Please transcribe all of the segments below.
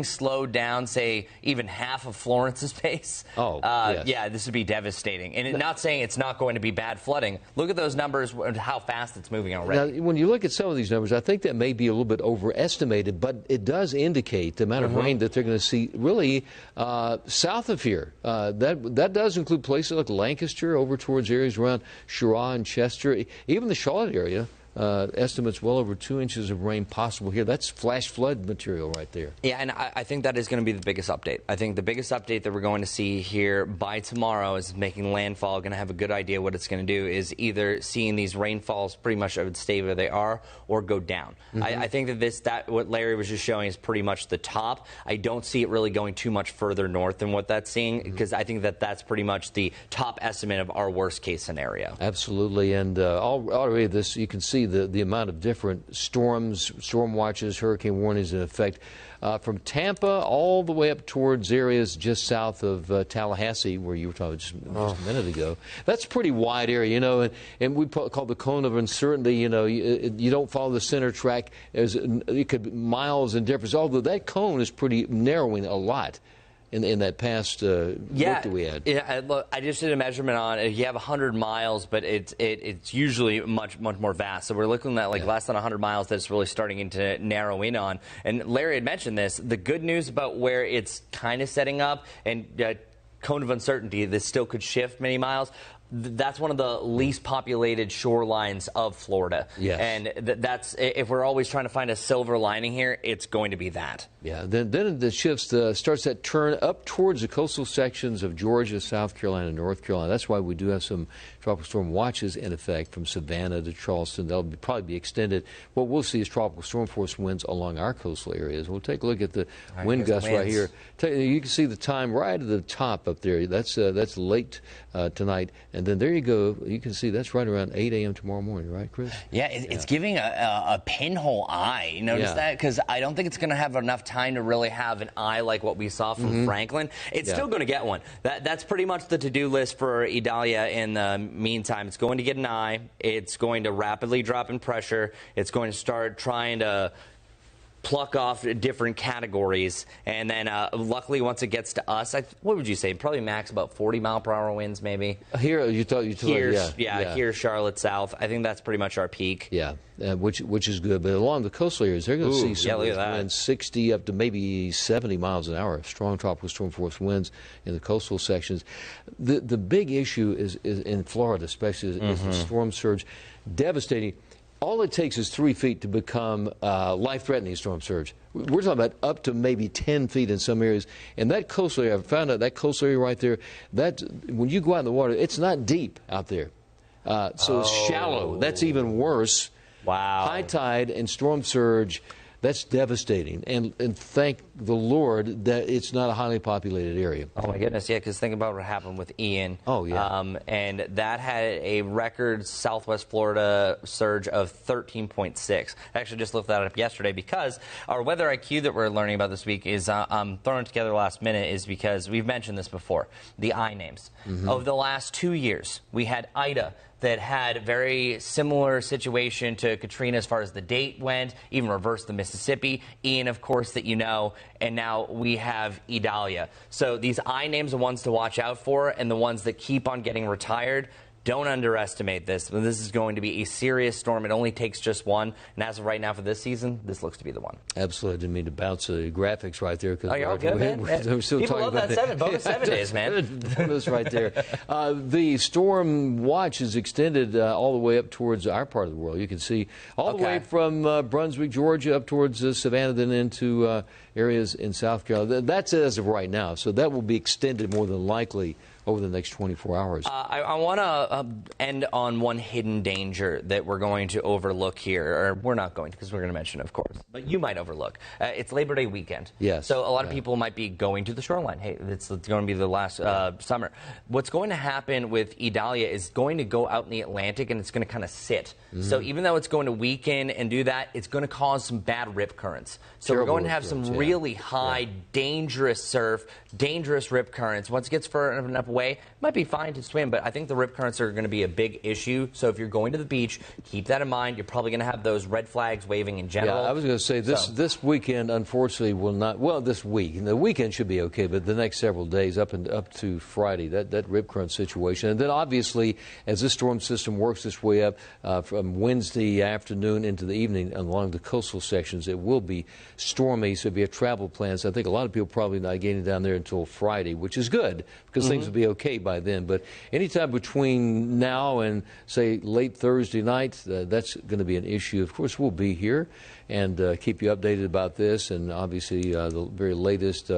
slowed down, say, even half of Florence's pace, yes. yeah, this would be devastating. And not saying it's not going to be bad flooding. Look at those numbers and how fast it's moving already. Now, when you look at some of these numbers, I think that may be a little bit overestimated, but it does indicate the amount of rain that they're going to see really south of here. That does include places like Lancaster, over towards areas around Chirac and Chester, even the Charlotte area. Estimates well over 2 inches of rain possible here. That's flash flood material right there. Yeah, and I think that is going to be the biggest update. I think the biggest update that we're going to see here by tomorrow is making landfall. Going to have a good idea what it's going to do is either seeing these rainfalls pretty much would stay where they are or go down. I think that what Larry was just showing is pretty much the top. I don't see it really going too much further north than what that's seeing because I think that that's pretty much the top estimate of our worst case scenario. Absolutely, and already this you can see the amount of different storms, storm watches, hurricane warnings in effect from Tampa all the way up towards areas just south of Tallahassee, where you were talking just a minute ago. That's a pretty wide area, you know, and we call the cone of uncertainty. You know, you don't follow the center track. It could be miles in difference, although that cone is pretty narrowing a lot. In that past look that we had. Yeah, look, I just did a measurement on it. You have 100 miles, but it's usually much more vast. So we're looking at like less than 100 miles that's really starting to narrow in on. And Larry had mentioned this. The good news about where it's kind of setting up and cone of uncertainty, this still could shift many miles. That's one of the least populated shorelines of Florida. Yes. And that's, if we're always trying to find a silver lining here, it's going to be that. Yeah, then the shifts starts that turn up towards the coastal sections of Georgia, South Carolina, and North Carolina. That's why we do have some tropical storm watches in effect from Savannah to Charleston. That'll probably be extended. What we'll see is tropical storm force winds along our coastal areas. We'll take a look at the wind gusts right here. You can see the time right at the top up there. That's late tonight. And then there you go. You can see that's right around 8 a.m. tomorrow morning, right, Chris? Yeah, it's giving a pinhole eye. You notice that? Because I don't think it's going to have enough time to really have an eye like what we saw from Franklin. It's still going to get one. That's pretty much the to-do list for Idalia in the meantime. It's going to get an eye. It's going to rapidly drop in pressure. It's going to start trying to pluck off different categories, and then luckily once it gets to us, what would you say? Probably max about 40-mile-per-hour winds, maybe. Here, here, Charlotte South. I think that's pretty much our peak. Yeah, which is good. But along the coastal areas, they're going to see some winds 60 up to maybe 70 miles an hour. Strong tropical storm force winds in the coastal sections. The big issue is in Florida, especially, is the storm surge, devastating. All it takes is 3 feet to become life-threatening storm surge. We're talking about up to maybe 10 feet in some areas. And that coastal area, I found out that coastal area right there, when you go out in the water, it's not deep out there. So it's shallow. That's even worse. Wow. High tide and storm surge, that's devastating. And thank the Lord that it's not a highly populated area. Oh, my goodness, yeah, because think about what happened with Ian. Oh, yeah. And that had a record Southwest Florida surge of 13.6. I actually just looked that up yesterday because our weather IQ that we're learning about this week is thrown together last minute is because we've mentioned this before, the I names. Over the last 2 years, we had Ida, that had a very similar situation to Katrina as far as the date went, even reversed the Mississippi. Ian, of course, that you know, and now we have Idalia. So these I names are ones to watch out for, and the ones that keep on getting retired. Don't underestimate this. This is going to be a serious storm. It only takes just one. And as of right now for this season, this looks to be the one. Absolutely. I didn't mean to bounce the graphics right there. Oh, you're all good, man. We're still People talking love about that bonus 7 days, man. Bonus right there. The storm watch is extended all the way up towards our part of the world. You can see all the way from Brunswick, Georgia, up towards Savannah, then into areas in South Carolina. That's as of right now. So that will be extended more than likely over the next 24 hours. I want to end on one hidden danger that we're going to overlook here, or we're not going to because we're going to mention it, of course, but you might overlook. It's Labor Day weekend. Yes. So a lot of people might be going to the shoreline. Hey, it's going to be the last summer. What's going to happen with Idalia is going to go out in the Atlantic and it's going to kind of sit. So even though it's going to weaken and do that, it's going to cause some bad rip currents. So we're going to have some really high, dangerous surf, dangerous rip currents. Once it gets far enough away, it might be fine to swim, but I think the rip currents are going to be a big issue. So if you're going to the beach, keep that in mind. You're probably going to have those red flags waving in general. Yeah, I was going to say this weekend, unfortunately, will not. Well, this week, the weekend should be okay, but the next several days, up to Friday, that rip current situation, and then obviously as this storm system works its way up from Wednesday afternoon into the evening along the coastal sections, it will be stormy. So if you have travel plans, I think a lot of people probably not getting down there until Friday, which is good because things will be okay by then. But anytime between now and say late Thursday night, that's going to be an issue. Of course, we'll be here and keep you updated about this, and obviously the very latest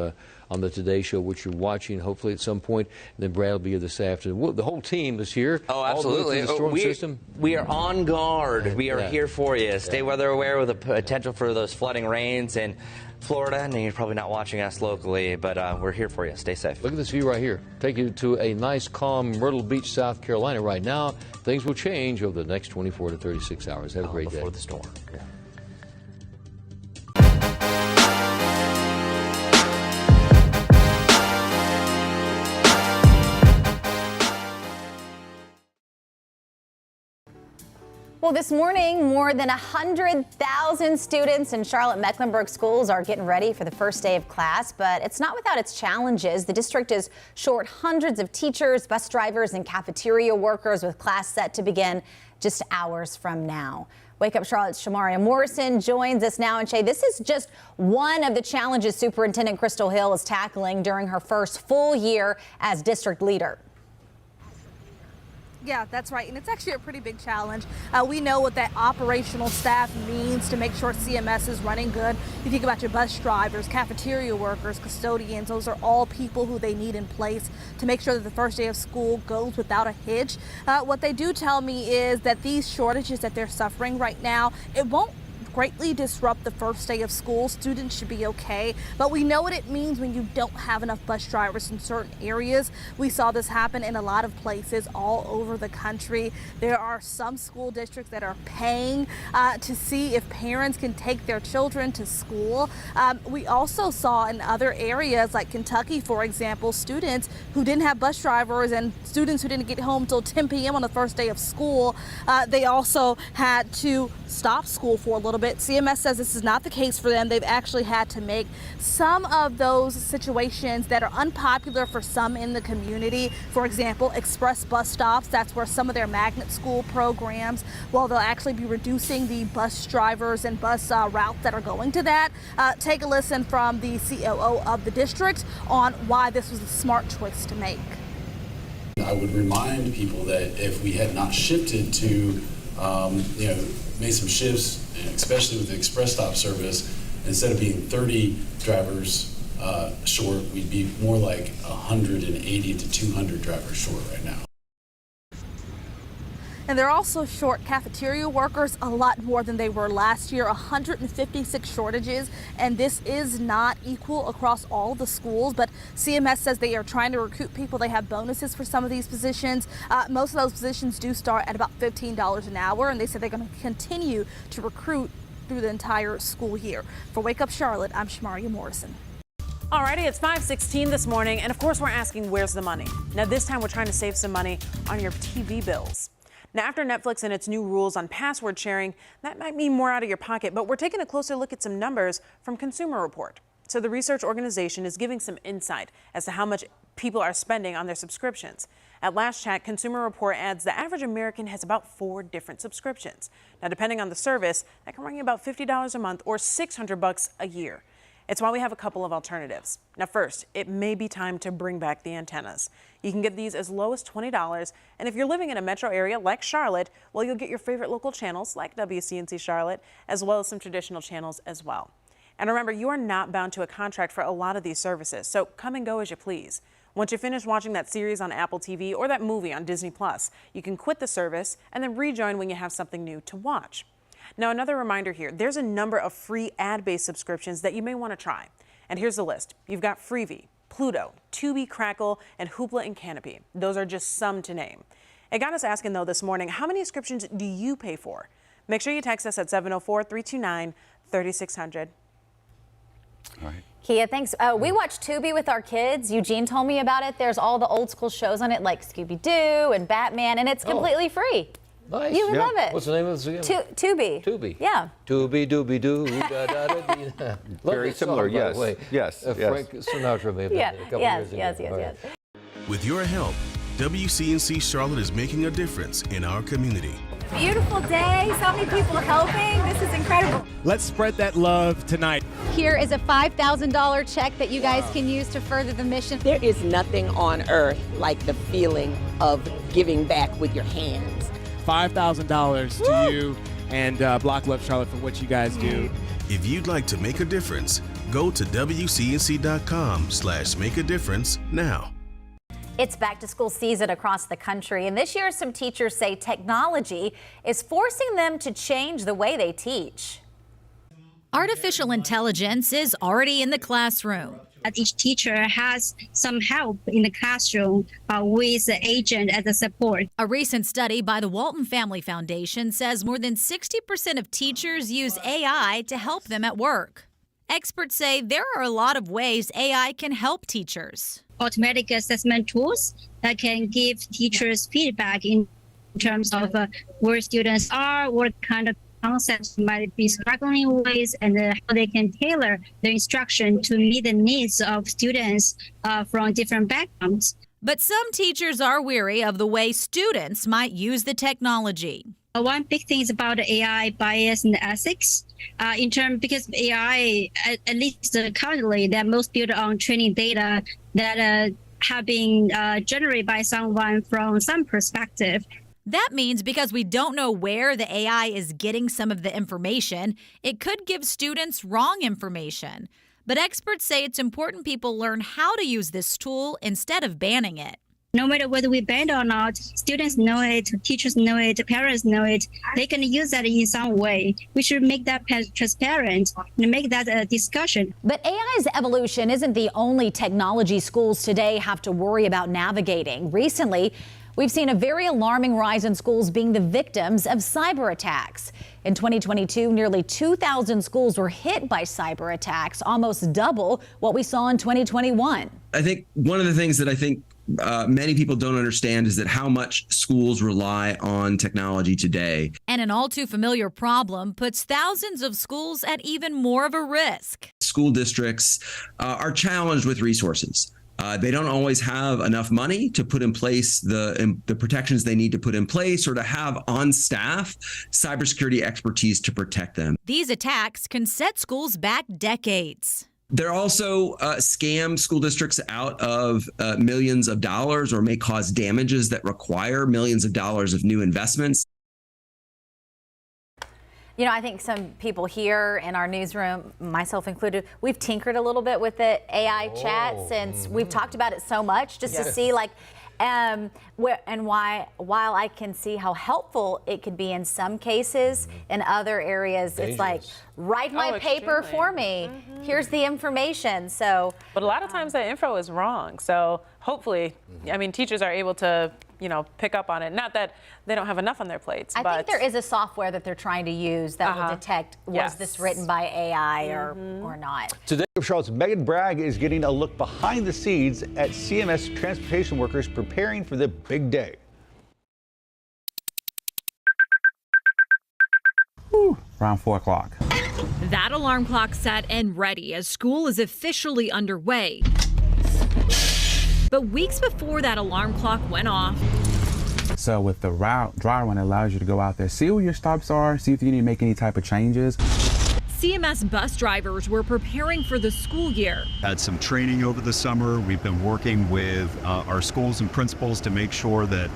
on the Today Show, which you're watching hopefully at some point. And then Brad will be here this afternoon. The whole team is here. Oh, absolutely. The storm system. We are on guard. We are here for you. Stay weather aware with the potential for those flooding rains in Florida. And you're probably not watching us locally, but we're here for you. Stay safe. Look at this view right here. Take you to a nice, calm Myrtle Beach, South Carolina right now. Things will change over the next 24 to 36 hours. Have a great day. Before the storm. Yeah. Well, this morning, more than 100,000 students in Charlotte-Mecklenburg schools are getting ready for the first day of class, but it's not without its challenges. The district is short hundreds of teachers, bus drivers, and cafeteria workers with class set to begin just hours from now. Wake Up Charlotte's Shamaria Morrison joins us now. And Shay, this is just one of the challenges Superintendent Crystal Hill is tackling during her first full year as district leader. Yeah, that's right. And it's actually a pretty big challenge. We know what that operational staff means to make sure CMS is running good. You think about your bus drivers, cafeteria workers, custodians. Those are all people who they need in place to make sure that the first day of school goes without a hitch. What they do tell me is that these shortages that they're suffering right now, it won't greatly disrupt the first day of school. Students should be okay, but we know what it means when you don't have enough bus drivers in certain areas. We saw this happen in a lot of places all over the country. There are some school districts that are paying to see if parents can take their children to school. We also saw in other areas like Kentucky, for example, students who didn't have bus drivers and students who didn't get home till 10 p.m. on the first day of school, they also had to stop school for a little bit. CMS says this is not the case for them. They've actually had to make some of those situations that are unpopular for some in the community. For example, express bus stops. That's where some of their magnet school programs, well, they'll actually be reducing the bus drivers and bus routes that are going to that. Take a listen from the COO of the district on why this was a smart choice to make. I would remind people that if we had not shifted to, made some shifts, especially with the express stop service, instead of being 30 drivers short, we'd be more like 180 to 200 drivers short right now. And they're also short cafeteria workers, a lot more than they were last year, 156 shortages, and this is not equal across all the schools, but CMS says they are trying to recruit people. They have bonuses for some of these positions. Most of those positions do start at about $15 an hour, and they said they're going to continue to recruit through the entire school year. For Wake Up Charlotte, I'm Shamaria Morrison. Alrighty, it's 5:16 this morning, and of course we're asking, where's the money? Now this time we're trying to save some money on your TV bills. Now, after Netflix and its new rules on password sharing, that might mean more out of your pocket, but we're taking a closer look at some numbers from Consumer Report. So the research organization is giving some insight as to how much people are spending on their subscriptions. At last check, Consumer Report adds the average American has about 4 different subscriptions. Now, depending on the service, that can run you about $50 a month or $600 a year. It's why we have a couple of alternatives. Now first, it may be time to bring back the antennas. You can get these as low as $20, and if you're living in a metro area like Charlotte, well, you'll get your favorite local channels like WCNC Charlotte, as well as some traditional channels as well. And remember, you are not bound to a contract for a lot of these services, so come and go as you please. Once you finish watching that series on Apple TV or that movie on Disney+, you can quit the service and then rejoin when you have something new to watch. Now, another reminder here, there's a number of free ad-based subscriptions that you may want to try. And here's the list. You've got Freevee, Pluto, Tubi, Crackle, and Hoopla and Canopy. Those are just some to name. It got us asking, though, this morning, how many subscriptions do you pay for? Make sure you text us at 704-329-3600. All right. Kia, thanks. We watch Tubi with our kids. Eugene told me about it. There's all the old school shows on it like Scooby-Doo and Batman, and it's completely free. Nice. You would love it. What's the name of this again? Tubi. Tubi. Yeah. Tubi dooby doo. Da, da, da, da. Very similar, yes. Yes. Frank Sinatra may have done it a couple years ago. Yes. With your help, WCNC Charlotte is making a difference in our community. Beautiful day, so many people helping. This is incredible. Let's spread that love tonight. Here is a $5,000 check that you guys can use to further the mission. There is nothing on earth like the feeling of giving back with your hands. $5,000 to you and Block Love Charlotte for what you guys do. If you'd like to make a difference, go to WCNC.com/make-a-difference now. It's back to school season across the country, and this year some teachers say technology is forcing them to change the way they teach. Artificial intelligence is already in the classroom. Each teacher has some help in the classroom with the agent as a support. A recent study by the Walton Family Foundation says more than 60% of teachers use AI to help them at work. Experts say there are a lot of ways AI can help teachers. Automatic assessment tools that can give teachers feedback in terms of where students are, what kind of concepts might be struggling with, and how they can tailor the instruction to meet the needs of students from different backgrounds. But some teachers are weary of the way students might use the technology. One big thing is about AI bias and ethics because AI, at least currently, they're most built on training data that have been generated by someone from some perspective. That means because we don't know where the AI is getting some of the information, it could give students wrong information. But experts say it's important people learn how to use this tool instead of banning it. No matter whether we ban it or not, students know it, teachers know it, parents know it. They can use that in some way. We should make that transparent and make that a discussion. But AI's evolution isn't the only technology schools today have to worry about navigating. Recently, we've seen a very alarming rise in schools being the victims of cyber attacks. In 2022, nearly 2,000 schools were hit by cyber attacks, almost double what we saw in 2021. I think one of the things that many people don't understand is that how much schools rely on technology today. And an all too familiar problem puts thousands of schools at even more of a risk. School districts are challenged with resources. They don't always have enough money to put in place the protections they need to put in place or to have on staff cybersecurity expertise to protect them. These attacks can set schools back decades. They're also scam school districts out of millions of dollars or may cause damages that require millions of dollars of new investments. You know, I think some people here in our newsroom, myself included, we've tinkered a little bit with the AI chat since we've talked about it so much, just to see while I can see how helpful it could be in some cases, in other areas, it's like, write my paper for me. Here's the information. But a lot of times that info is wrong. So hopefully, I mean, teachers are able to, pick up on it. Not that they don't have enough on their plates. I think there is a software that they're trying to use that will detect was this written by AI or not. Today, Charlotte's Megan Bragg is getting a look behind the scenes at CMS transportation workers preparing for the big day. Around 4 o'clock. That alarm clock set and ready as school is officially underway. But weeks before that alarm clock went off. So with the route dry run, it allows you to go out there, see where your stops are, see if you need to make any type of changes. CMS bus drivers were preparing for the school year. Had some training over the summer. We've been working with our schools and principals to make sure that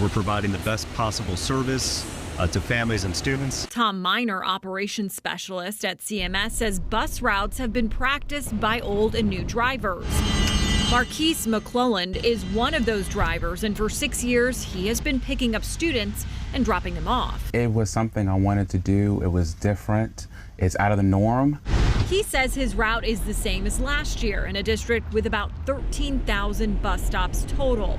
we're providing the best possible service to families and students. Tom Miner, operations specialist at CMS, says bus routes have been practiced by old and new drivers. Marquise McClelland is one of those drivers, and for 6 years, he has been picking up students and dropping them off. It was something I wanted to do. It was different. It's out of the norm. He says his route is the same as last year in a district with about 13,000 bus stops total.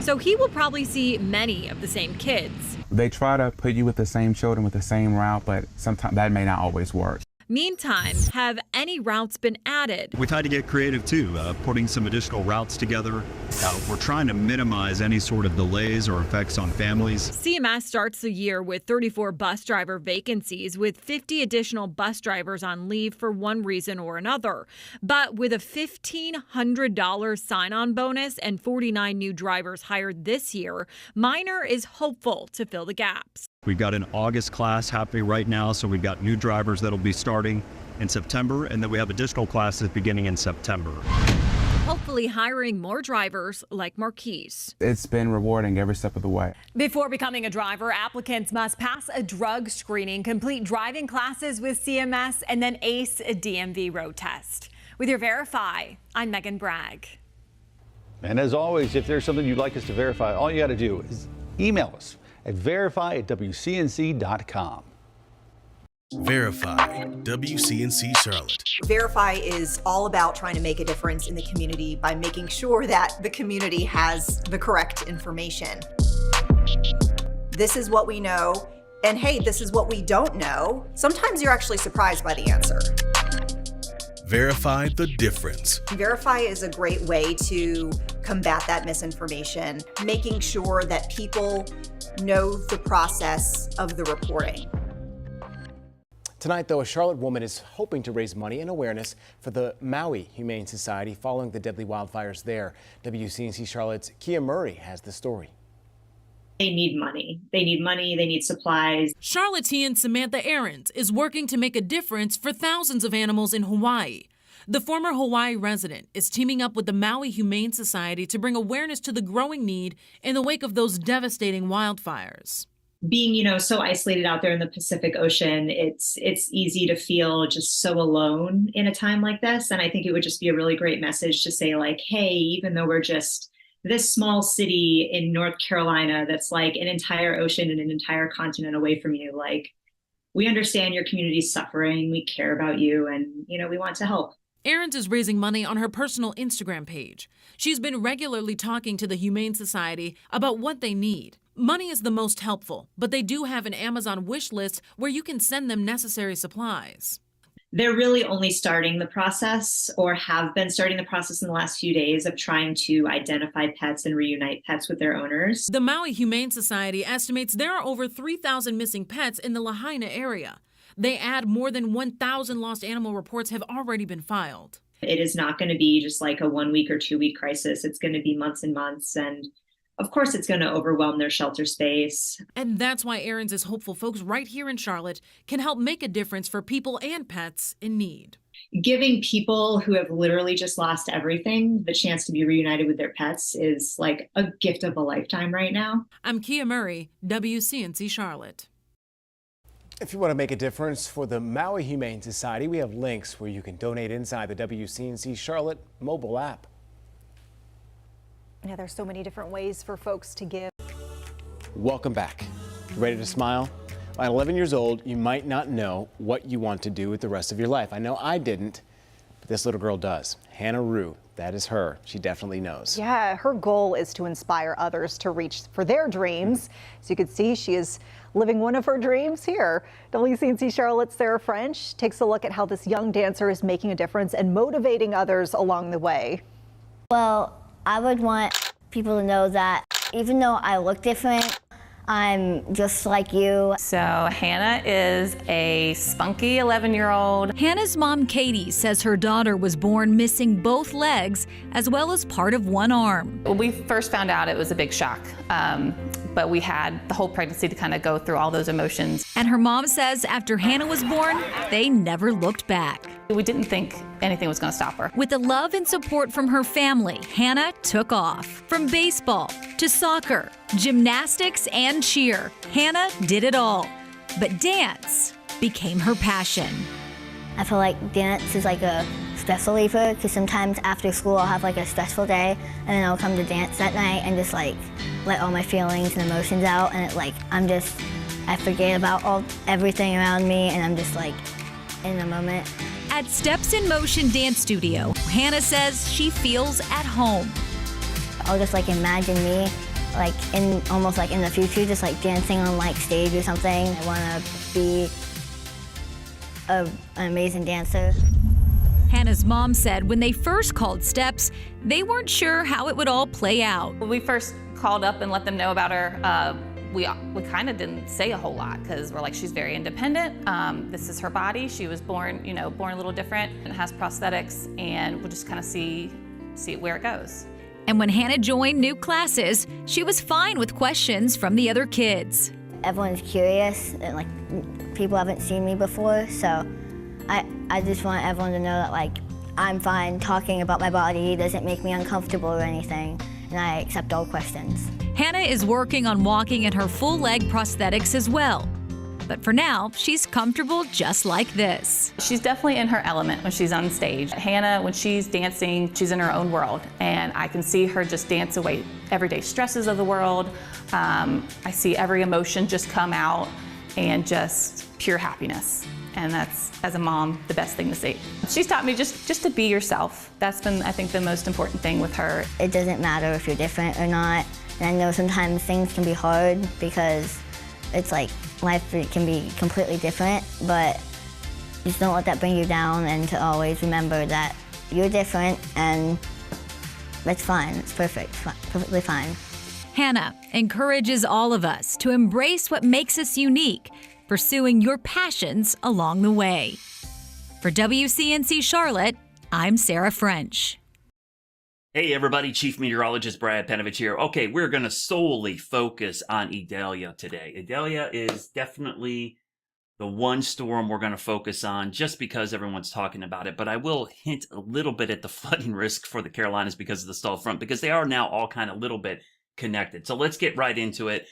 So he will probably see many of the same kids. They try to put you with the same children with the same route, but sometimes that may not always work. Meantime, have any routes been added? We tried to get creative too, putting some additional routes together. We're trying to minimize any sort of delays or effects on families. CMS starts the year with 34 bus driver vacancies, with 50 additional bus drivers on leave for one reason or another. But with a $1,500 sign-on bonus and 49 new drivers hired this year, Minor is hopeful to fill the gaps. We've got an August class happening right now, so we've got new drivers that'll be starting in September, and then we have additional classes beginning in September. Hopefully hiring more drivers like Marquise. It's been rewarding every step of the way. Before becoming a driver, applicants must pass a drug screening, complete driving classes with CMS, and then ace a DMV road test. With your Verify, I'm Megan Bragg. And as always, if there's something you'd like us to verify, all you got to do is email us at verify@wcnc.com. Verify, WCNC Charlotte. Verify is all about trying to make a difference in the community by making sure that the community has the correct information. This is what we know, and hey, this is what we don't know. Sometimes you're actually surprised by the answer. Verify the difference. Verify is a great way to combat that misinformation, making sure that people know the process of the reporting. Tonight, though, a Charlotte woman is hoping to raise money and awareness for the Maui Humane Society following the deadly wildfires there. WCNC Charlotte's Kia Murray has the story. They need money. They need supplies. Charlottean Samantha Ahrens is working to make a difference for thousands of animals in Hawaii. The former Hawaii resident is teaming up with the Maui Humane Society to bring awareness to the growing need in the wake of those devastating wildfires. Being, so isolated out there in the Pacific Ocean, it's easy to feel just so alone in a time like this. And I think it would just be a really great message to say, like, hey, even though we're just this small city in North Carolina that's like an entire ocean and an entire continent away from you, like, we understand your community's suffering, we care about you, and, we want to help. Ahrens is raising money on her personal Instagram page. She's been regularly talking to the Humane Society about what they need. Money is the most helpful, but they do have an Amazon wish list where you can send them necessary supplies. They're really only starting the process, or have been starting the process in the last few days, of trying to identify pets and reunite pets with their owners. The Maui Humane Society estimates there are over 3,000 missing pets in the Lahaina area. They add more than 1,000 lost animal reports have already been filed. It is not going to be just like a 1 week or 2 week crisis. It's going to be months and months. And of course, it's going to overwhelm their shelter space. And that's why Ahrens is hopeful folks right here in Charlotte can help make a difference for people and pets in need. Giving people who have literally just lost everything the chance to be reunited with their pets is like a gift of a lifetime right now. I'm Kia Murray, WCNC Charlotte. If you want to make a difference for the Maui Humane Society, we have links where you can donate inside the WCNC Charlotte mobile app. Yeah, there's so many different ways for folks to give. Welcome back. Ready to smile? At 11 years old, you might not know what you want to do with the rest of your life. I know I didn't, but this little girl does. Hannah Rue, that is her. She definitely knows. Yeah, her goal is to inspire others to reach for their dreams. As you can see, she is living one of her dreams here. WCNC Charlotte's Sarah French takes a look at how this young dancer is making a difference and motivating others along the way. Well, I would want people to know that even though I look different, I'm just like you. So Hannah is a spunky 11-year-old. Hannah's mom, Katie, says her daughter was born missing both legs as well as part of one arm. When we first found out, it was a big shock. But we had the whole pregnancy to kind of go through all those emotions. And her mom says after Hannah was born, they never looked back. We didn't think anything was going to stop her. With the love and support from her family, Hannah took off. From baseball to soccer, gymnastics, and cheer, Hannah did it all. But dance became her passion. I feel like dance is like a stress reliever, because sometimes after school I'll have like a stressful day, and then I'll come to dance that night and just like let all my feelings and emotions out, and it, like I forget about everything around me, and I'm just like in the moment. At Steps in Motion Dance Studio, Hannah says she feels at home. I'll just like imagine me like almost like in the future, just like dancing on like stage or something. I want to be a an amazing dancer. Hannah's mom said when they first called STEPS, they weren't sure how it would all play out. When we first called up and let them know about her, we kind of didn't say a whole lot because we're like, she's very independent. This is her body. She was born a little different and has prosthetics, and we'll just kind of see where it goes. And when Hannah joined new classes, she was fine with questions from the other kids. Everyone's curious, and like people haven't seen me before, so I just want everyone to know that like I'm fine talking about my body. It doesn't make me uncomfortable or anything, and I accept all questions. Hannah is working on walking in her full leg prosthetics as well. But for now, she's comfortable just like this. She's definitely in her element when she's on stage. Hannah, when she's dancing, she's in her own world, and I can see her just dance away everyday stresses of the world. I see every emotion just come out and just pure happiness. And that's, as a mom, the best thing to see. She's taught me just to be yourself. That's been, I think, the most important thing with her. It doesn't matter if you're different or not. And I know sometimes things can be hard because it's like life can be completely different, but just don't let that bring you down, and to always remember that you're different and that's fine. It's perfect, perfectly fine. Hannah encourages all of us to embrace what makes us unique, pursuing your passions along the way. For WCNC Charlotte, I'm Sarah French. Hey everybody, Chief Meteorologist Brad Penovich here. Okay, we're going to solely focus on Idalia today. Idalia is definitely the one storm we're going to focus on just because everyone's talking about it, but I will hint a little bit at the flooding risk for the Carolinas because of the stalled front, because they are now all kind of a little bit connected. So let's get right into it.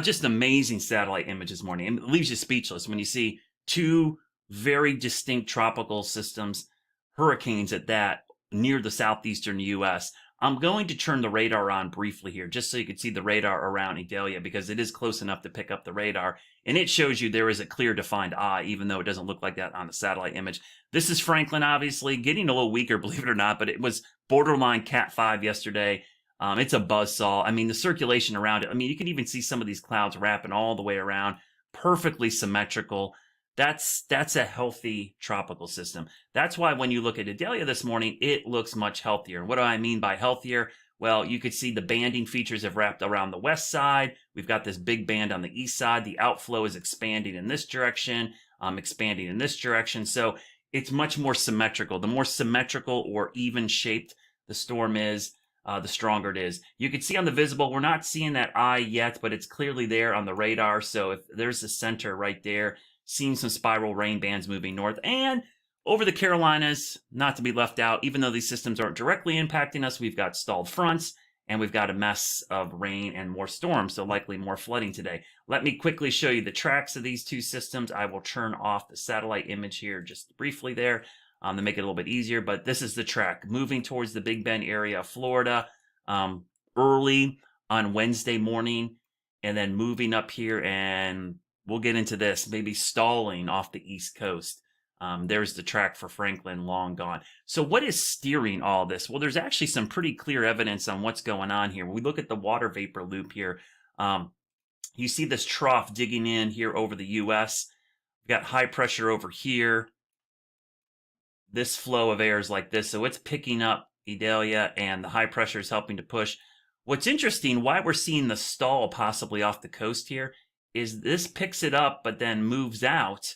Just an amazing satellite image this morning. It leaves you speechless when you see two very distinct tropical systems, hurricanes at that, near the southeastern U.S. I'm going to turn the radar on briefly here, just so you can see the radar around Idalia, because it is close enough to pick up the radar. And it shows you there is a clear defined eye, even though it doesn't look like that on the satellite image. This is Franklin, obviously, getting a little weaker, believe it or not, but it was borderline Cat 5 yesterday. It's a buzzsaw. I mean, the circulation around it, I mean, you can even see some of these clouds wrapping all the way around, perfectly symmetrical. That's a healthy tropical system. That's why when you look at Idalia this morning, it looks much healthier. What do I mean by healthier? Well, you could see the banding features have wrapped around the west side. We've got this big band on the east side. The outflow is expanding in this direction, expanding in this direction. So it's much more symmetrical. The more symmetrical or even shaped the storm is, the stronger it is. You can see on the visible, we're not seeing that eye yet, but it's clearly there on the radar. So if there's the center right there, seeing some spiral rain bands moving north and over the Carolinas, not to be left out, even though these systems aren't directly impacting us, we've got stalled fronts and we've got a mess of rain and more storms, so likely more flooding today. Let me quickly show you the tracks of these two systems. I will turn off the satellite image here just briefly there to make it a little bit easier, but this is the track moving towards the Big Bend area of Florida early on Wednesday morning, and then moving up here, and we'll get into this, maybe stalling off the East Coast. There's the track for Franklin, long gone. So what is steering all this? Well, there's actually some pretty clear evidence on what's going on here. When we look at the water vapor loop here, you see this trough digging in here over the U.S. We've got high pressure over here. This flow of air is like this, so it's picking up Idalia, and the high pressure is helping to push. What's interesting, why we're seeing the stall possibly off the coast here, is this picks it up, but then moves out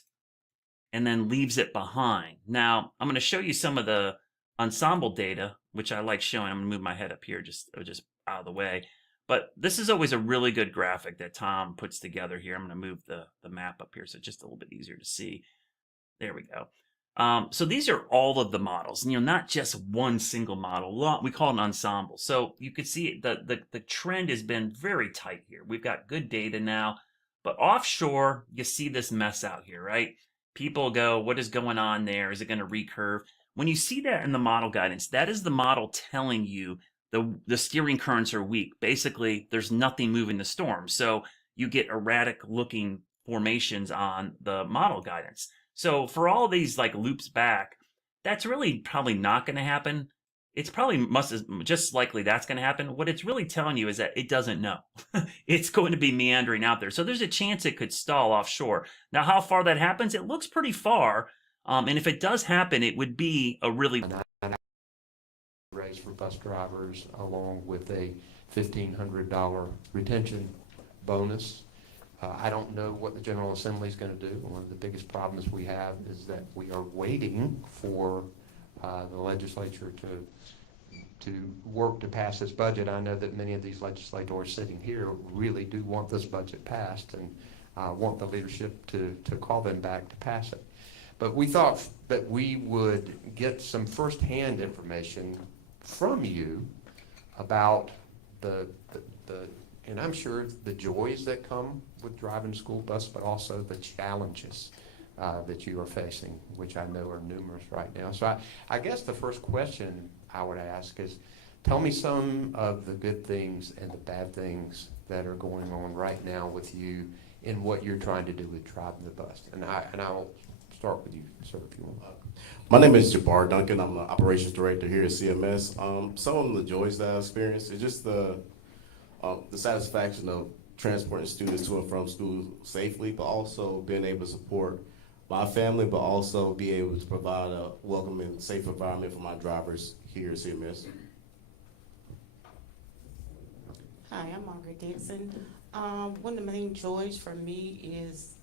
and then leaves it behind. Now, I'm going to show you some of the ensemble data, which I like showing. I'm going to move my head up here just out of the way. But this is always a really good graphic that Tom puts together here. I'm going to move the map up here so it's just a little bit easier to see. There we go. So these are all of the models, not just one single model. We call it an ensemble. So you can see the trend has been very tight here. We've got good data now. But offshore, you see this mess out here, right? People go, what is going on there? Is it going to recurve? When you see that in the model guidance, that is the model telling you the steering currents are weak. Basically, there's nothing moving the storm. So you get erratic looking formations on the model guidance. So for all these like loops back, that's really probably not going to happen. It's probably just likely that's going to happen. What it's really telling you is that it doesn't know. It's going to be meandering out there. So there's a chance it could stall offshore. Now, how far that happens, it looks pretty far. And if it does happen, it would be a really raise for bus drivers, along with a $1,500 retention bonus. I don't know what the General Assembly is going to do. One of the biggest problems we have is that we are waiting for the legislature to work to pass this budget. I know that many of these legislators sitting here really do want this budget passed and want the leadership to call them back to pass it. But we thought that we would get some firsthand information from you about and I'm sure the joys that come with driving a school bus, but also the challenges that you are facing, which I know are numerous right now. So I guess the first question I would ask is, tell me some of the good things and the bad things that are going on right now with you in what you're trying to do with driving the bus. And I'll start with you, sir, if you want. My name is Jabbar Duncan. I'm the operations director here at CMS. Some of the joys that I experienced is just the satisfaction of transporting students to and from school safely, but also being able to support my family, but also be able to provide a welcoming and safe environment for my drivers here at CMS. Hi, I'm Margaret Dixon. One of the main joys for me is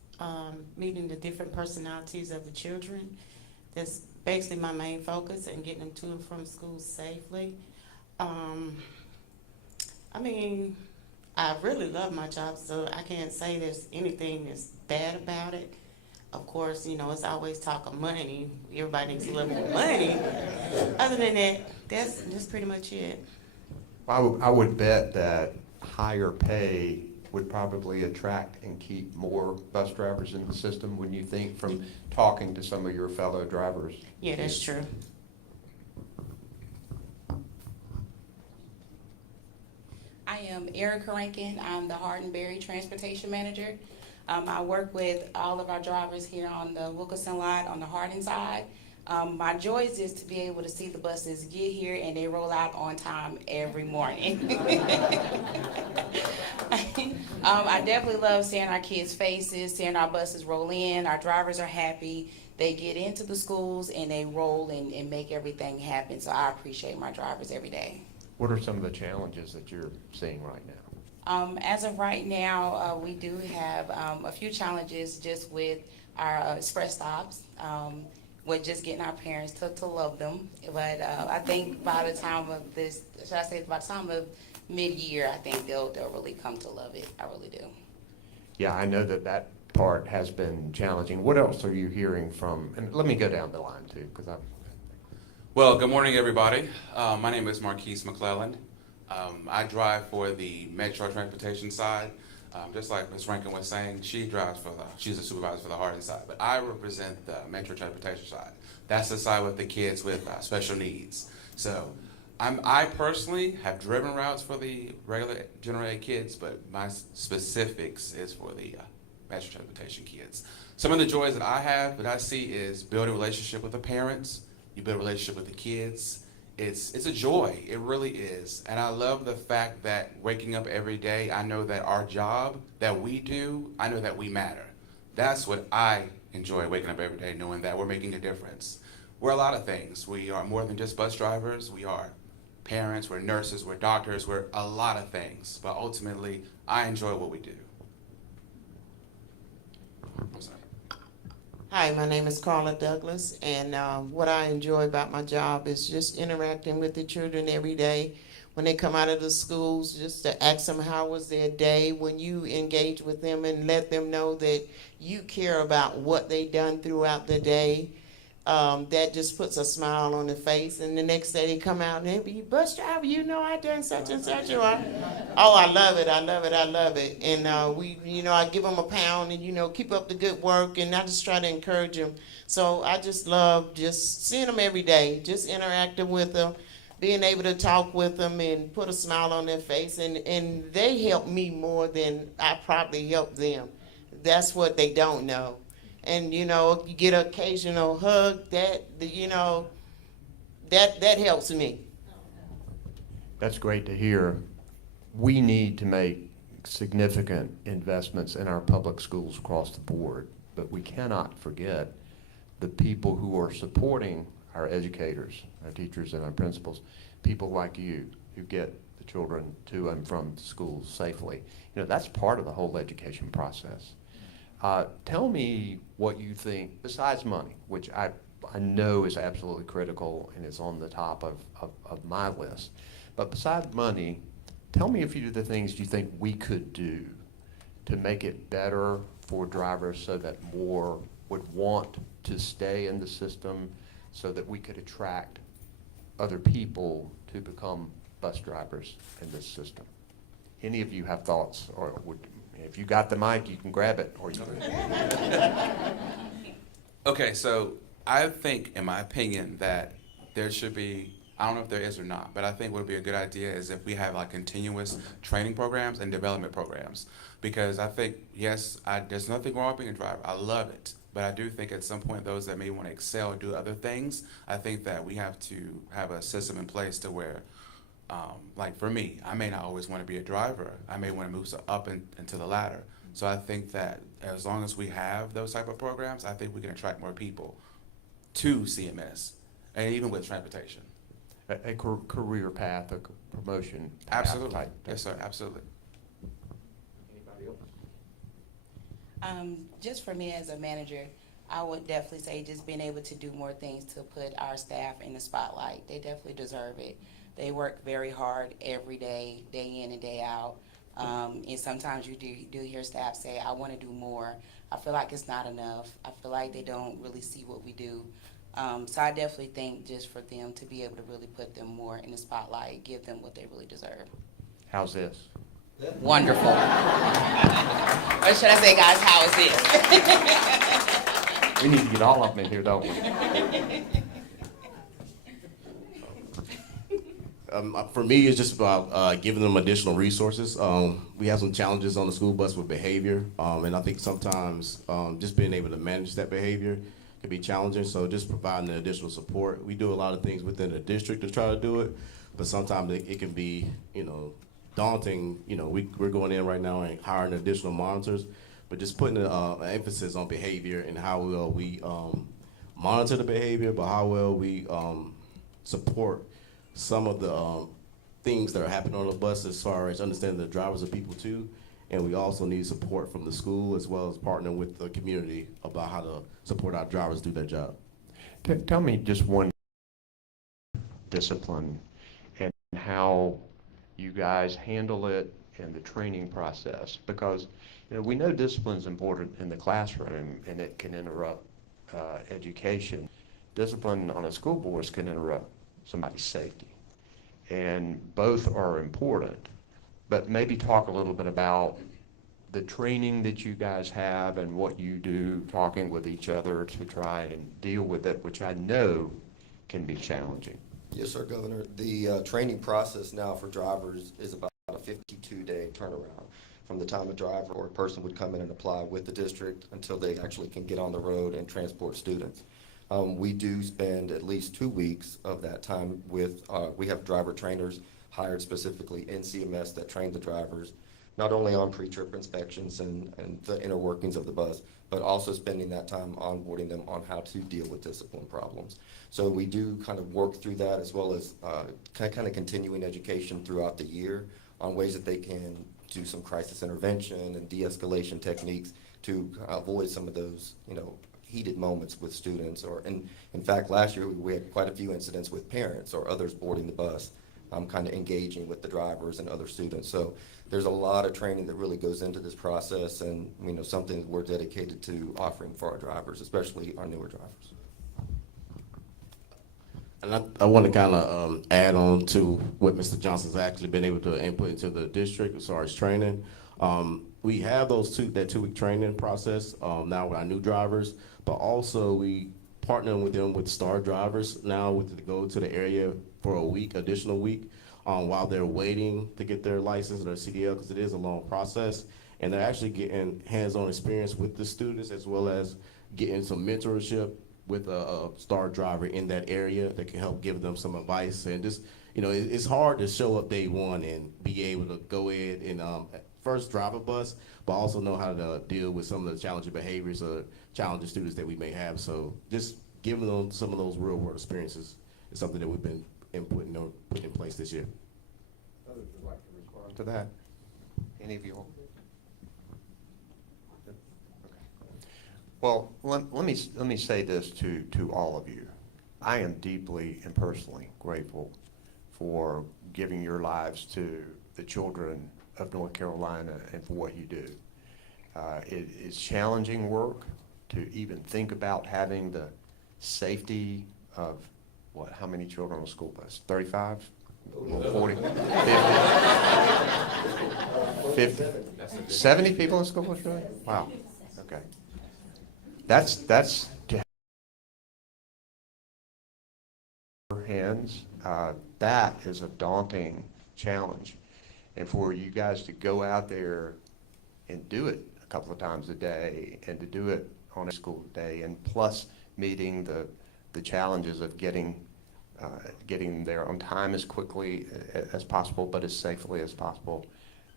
meeting the different personalities of the children. That's basically my main focus, and getting them to and from school safely. I mean, I really love my job, so I can't say there's anything that's bad about it. Of course, you know, it's always talk of money. Everybody needs a little more money. Other than that, that's pretty much it. I would bet that higher pay would probably attract and keep more bus drivers in the system, when you think, from talking to some of your fellow drivers. Yeah, that's true. I am Erica Rankin. I'm the Hardenberry Transportation Manager. I work with all of our drivers here on the Wilkerson lot on the Hardin side. My joy is to be able to see the buses get here and they roll out on time every morning. I definitely love seeing our kids' faces, seeing our buses roll in. Our drivers are happy. They get into the schools and they roll and make everything happen. So I appreciate my drivers every day. What are some of the challenges that you're seeing right now? As of right now, we do have a few challenges just with our express stops. We're just getting our parents to love them. But I think by the time of this, should I say by the time of mid-year, I think they'll really come to love it. I really do. Yeah, I know that part has been challenging. What else are you hearing from, and let me go down the line too, because I'm... Well, good morning, everybody. My name is Marquise McClelland. I drive for the Metro Transportation side. Just like Ms. Rankin was saying, she's a supervisor for the Hardin side, but I represent the Metro Transportation side. That's the side with the kids with special needs. So I personally have driven routes for the regular general ed kids, but my specifics is for the Metro Transportation kids. Some of the joys that I have, that I see, is building a relationship with the parents. You build a relationship with the kids. It's a joy, it really is. And I love the fact that waking up every day, I know that our job that we do, I know that we matter. That's what I enjoy, waking up every day knowing that we're making a difference. We're a lot of things. We are more than just bus drivers. We are parents, we're nurses, we're doctors, we're a lot of things. But ultimately, I enjoy what we do. Hi, my name is Carla Douglas, and what I enjoy about my job is just interacting with the children every day. When they come out of the schools, just to ask them how was their day. When you engage with them and let them know that you care about what they done throughout the day, that just puts a smile on their face. And the next day they come out and they be, bus driver, you know I done such and such. Oh, I love it, I love it, I love it. And I give them a pound and, keep up the good work, and I just try to encourage them. So I just love just seeing them every day, just interacting with them, being able to talk with them and put a smile on their face. And they help me more than I probably help them. That's what they don't know. And, you get an occasional hug, that helps me. That's great to hear. We need to make significant investments in our public schools across the board, but we cannot forget the people who are supporting our educators, our teachers and our principals, people like you who get the children to and from schools safely. You know, that's part of the whole education process. Tell me what you think, besides money, which I know is absolutely critical and is on the top of my list. But besides money, tell me a few of the things you think we could do to make it better for drivers so that more would want to stay in the system, so that we could attract other people to become bus drivers in this system. Any of you have thoughts, or would, if you got the mic, you can grab it, or you can. Okay, so I think, in my opinion, that there should be, I don't know if there is or not, but I think what would be a good idea is if we have like continuous training programs and development programs. Because I think, yes, there's nothing wrong with being a driver. I love it. But I do think at some point those that may want to excel and do other things, I think that we have to have a system in place to where, like for me, I may not always want to be a driver. I may want to move up into the ladder. So I think that as long as we have those type of programs, I think we can attract more people to CMS, and even with transportation. A career path, a promotion path. Absolutely. Yes, sir, absolutely. Anybody else? Just for me as a manager, I would definitely say just being able to do more things to put our staff in the spotlight. They definitely deserve it. They work very hard every day, day in and day out. And sometimes you do hear staff say, I want to do more. I feel like it's not enough. I feel like they don't really see what we do. So I definitely think just for them to be able to really put them more in the spotlight, give them what they really deserve. How's this? Wonderful. Or should I say, guys, how is this? We need to get all of them in here, don't we? For me, it's just about giving them additional resources. We have some challenges on the school bus with behavior, and I think sometimes just being able to manage that behavior can be challenging, so just providing the additional support. We do a lot of things within the district to try to do it, but sometimes it can be, daunting. We're going in right now and hiring additional monitors, but just putting an emphasis on behavior and how well we monitor the behavior, but how well we support some of the things that are happening on the bus as far as understanding the drivers are people too. And we also need support from the school as well as partnering with the community about how to support our drivers do their job. Tell me just one discipline and how you guys handle it in the training process, because we know discipline is important in the classroom and it can interrupt education. Discipline on a school board can interrupt somebody's safety, and both are important. But maybe talk a little bit about the training that you guys have and what you do talking with each other to try and deal with it, which I know can be challenging. Yes, sir, Governor. The training process now for drivers is about a 52-day turnaround from the time a driver or a person would come in and apply with the district until they actually can get on the road and transport students. We do spend at least 2 weeks of that time with, we have driver trainers hired specifically in CMS that train the drivers, not only on pre-trip inspections and the inner workings of the bus, but also spending that time onboarding them on how to deal with discipline problems. So we do kind of work through that, as well as kind of continuing education throughout the year on ways that they can do some crisis intervention and de-escalation techniques to avoid some of those, heated moments with students. Or in fact, last year we had quite a few incidents with parents or others boarding the bus, kind of engaging with the drivers and other students. So there's a lot of training that really goes into this process, and something that we're dedicated to offering for our drivers, especially our newer drivers. And I want to kind of add on to what Mr. Johnson's actually been able to input into the district as far as training. We have that 2-week training process now with our new drivers, but also we partner with them with star drivers now to go to the area for a week, additional week, while they're waiting to get their license or their CDL, because it is a long process. And they're actually getting hands-on experience with the students, as well as getting some mentorship with a star driver in that area that can help give them some advice. And just, it's hard to show up day one and be able to go in and first drive a bus, but also know how to deal with some of the challenging behaviors or challenging students that we may have. So just giving them some of those real world experiences is something that we've been putting in place this year. Others would like to respond to that? Any of you all? Okay. Well, let me say this to all of you. I am deeply and personally grateful for giving your lives to the children of North Carolina and for what you do. It is challenging work to even think about having the safety of, what, how many children on a school bus? 35? 40? 50? 70 people in a school bus, really? Wow, okay. That's to have your hands. That is a daunting challenge. And for you guys to go out there and do it a couple of times a day and to do it on a school day, and plus meeting the challenges of getting there on time as quickly as possible, but as safely as possible,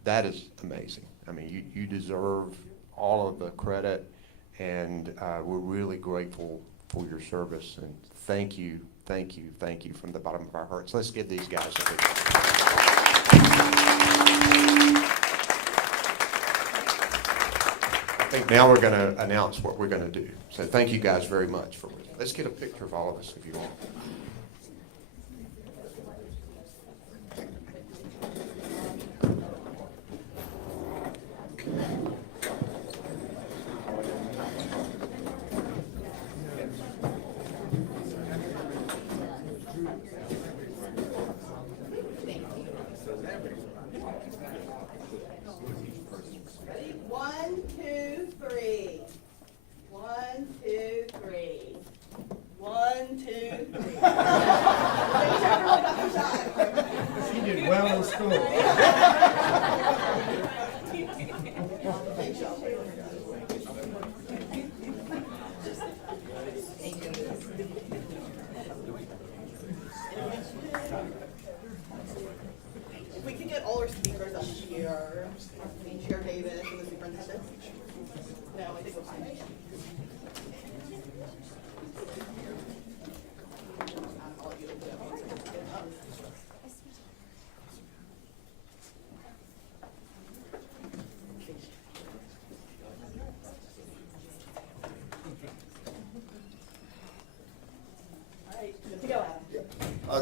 that is amazing. I mean, you deserve all of the credit, and we're really grateful for your service, and thank you from the bottom of our hearts. Let's give these guys a big I think now we're going to announce what we're going to do. So thank you guys very much for it. Let's get a picture of all of us if you want.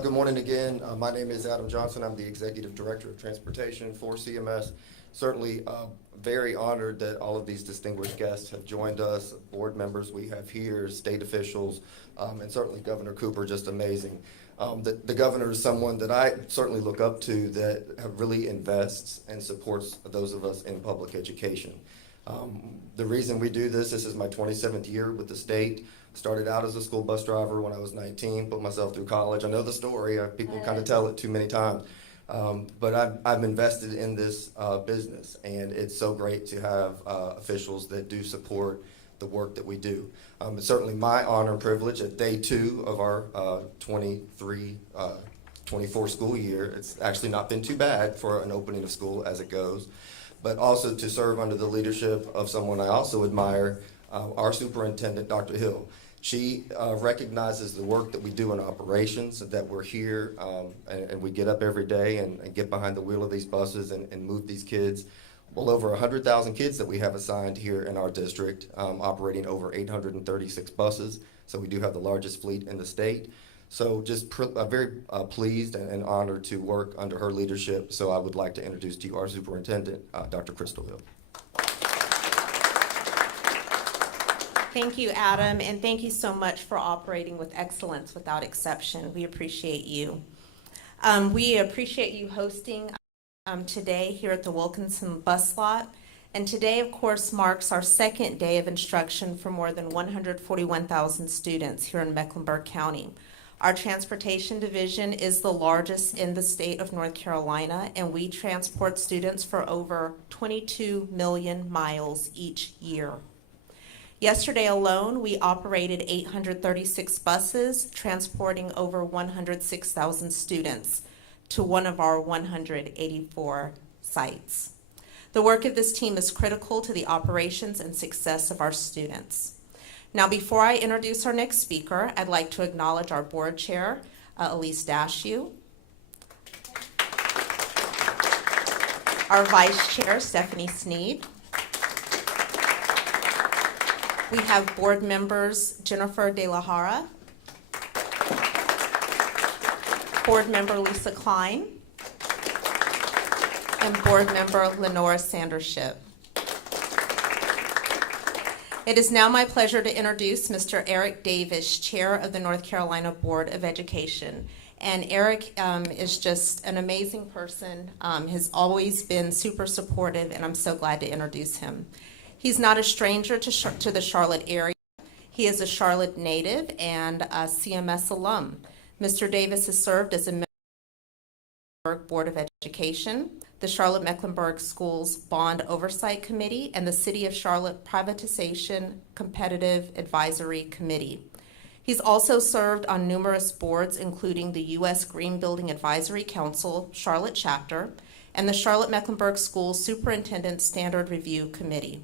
Good morning again. My name is Adam Johnson. I'm the Executive Director of Transportation for CMS. Certainly very honored that all of these distinguished guests have joined us, board members we have here, state officials, and certainly Governor Cooper, just amazing. The governor is someone that I certainly look up to that really invests and supports those of us in public education. The reason we do this is my 27th year with the state. Started out as a school bus driver when I was 19, put myself through college. I know the story, people kind of tell it too many times. But I've invested in this business, and it's so great to have officials that do support the work that we do. It's certainly my honor and privilege at day 2 of our 23-24 school year. It's actually not been too bad for an opening of school as it goes, but also to serve under the leadership of someone I also admire, our superintendent, Dr. Hill. She recognizes the work that we do in operations, that we're here and we get up every day and get behind the wheel of these buses and move these kids. Well, over 100,000 kids that we have assigned here in our district, operating over 836 buses. So we do have the largest fleet in the state. So just very pleased and honored to work under her leadership. So I would like to introduce to you our superintendent, Dr. Crystal Hill. Thank you, Adam, and thank you so much for operating with excellence without exception. We appreciate you. We appreciate you hosting today here at the Wilkinson bus lot. And today, of course, marks our second day of instruction for more than 141,000 students here in Mecklenburg County. Our transportation division is the largest in the state of North Carolina, and we transport students for over 22 million miles each year. Yesterday alone, we operated 836 buses, transporting over 106,000 students to one of our 184 sites. The work of this team is critical to the operations and success of our students. Now, before I introduce our next speaker, I'd like to acknowledge our board chair, Elise Dashew, our vice chair, Stephanie Sneed. We have board members Jennifer De La Hara, board member Lisa Klein, and board member Lenora Sandership. It is now my pleasure to introduce Mr. Eric Davis, Chair of the North Carolina Board of Education. And Eric is just an amazing person, has always been super supportive, and I'm so glad to introduce him. He's not a stranger to the Charlotte area. He is a Charlotte native and a CMS alum. Mr. Davis has served as a member of the Board of Education, the Charlotte-Mecklenburg Schools Bond Oversight Committee, and the City of Charlotte Privatization Competitive Advisory Committee. He's also served on numerous boards, including the U.S. Green Building Advisory Council, Charlotte Chapter, and the Charlotte-Mecklenburg Schools Superintendent Standard Review Committee.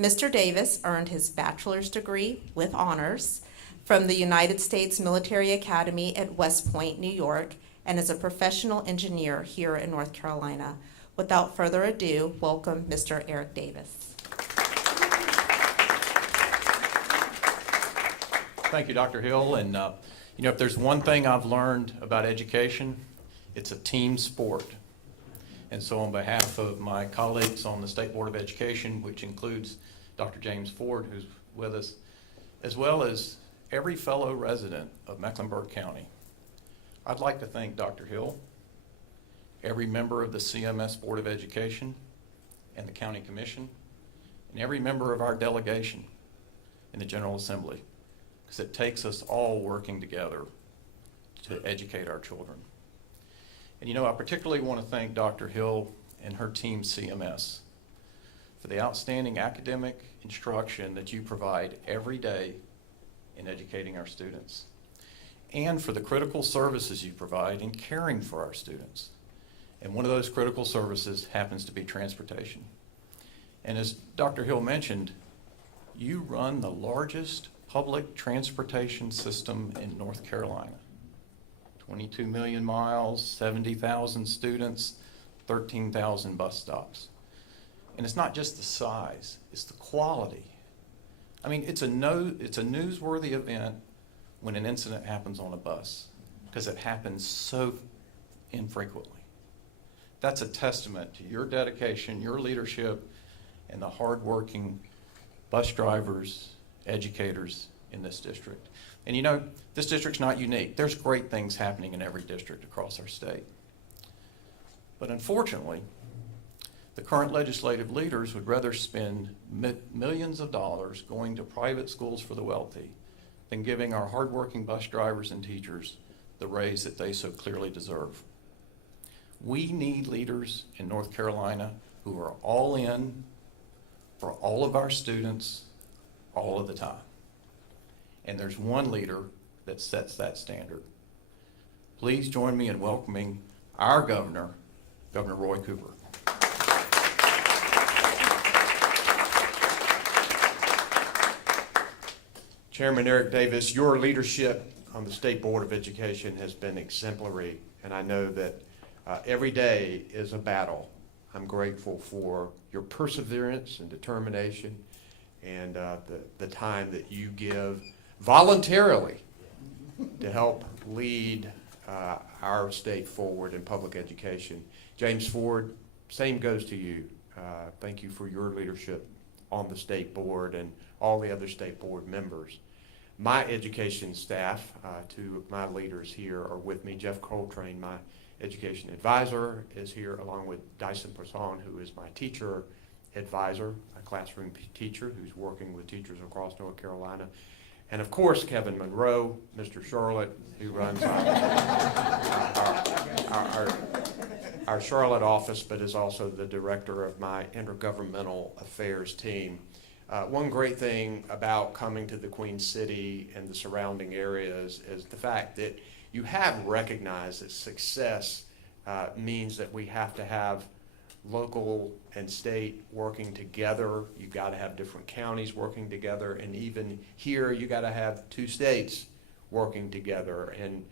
Mr. Davis earned his bachelor's degree with honors from the United States Military Academy at West Point, New York, and is a professional engineer here in North Carolina. Without further ado, welcome Mr. Eric Davis. Thank you, Dr. Hill. And you know, if there's one thing I've learned about education, it's a team sport. And so on behalf of my colleagues on the State Board of Education, which includes Dr. James Ford, who's with us, as well as every fellow resident of Mecklenburg County, I'd like to thank Dr. Hill, every member of the CMS Board of Education and the County Commission, and every member of our delegation in the General Assembly, because it takes us all working together to educate our children. And you know, I particularly want to thank Dr. Hill and her team CMS for the outstanding academic instruction that you provide every day in educating our students, and for the critical services you provide in caring for our students. And one of those critical services happens to be transportation. And as Dr. Hill mentioned, you run the largest public transportation system in North Carolina. 22 million miles, 70,000 students, 13,000 bus stops. And it's not just the size, it's the quality. I mean, it's a newsworthy event when an incident happens on a bus, because it happens so infrequently. That's a testament to your dedication, your leadership, and the hardworking bus drivers, educators in this district. And you know, this district's not unique. There's great things happening in every district across our state. But unfortunately, the current legislative leaders would rather spend millions of dollars going to private schools for the wealthy than giving our hardworking bus drivers and teachers the raise that they so clearly deserve. We need leaders in North Carolina who are all in for all of our students all of the time. And there's one leader that sets that standard. Please join me in welcoming our governor, Governor Roy Cooper. Chairman Eric Davis, your leadership on the State Board of Education has been exemplary, and I know that every day is a battle. I'm grateful for your perseverance and determination and the time that you give voluntarily to help lead our state forward in public education. James Ford, same goes to you. Thank you for your leadership on the state board and all the other state board members. My education staff, two of my leaders here are with me. Jeff Coltrane, my education advisor, is here along with Dyson Person, who is my teacher advisor, a classroom teacher who's working with teachers across North Carolina. And of course, Kevin Monroe, Mr. Charlotte, who runs our Charlotte office, but is also the director of my intergovernmental affairs team. One great thing about coming to the Queen City and the surrounding areas is the fact that you have recognized that success means that we have to have local and state working together. You've got to have different counties working together, and even here you got to have 2 states working together. And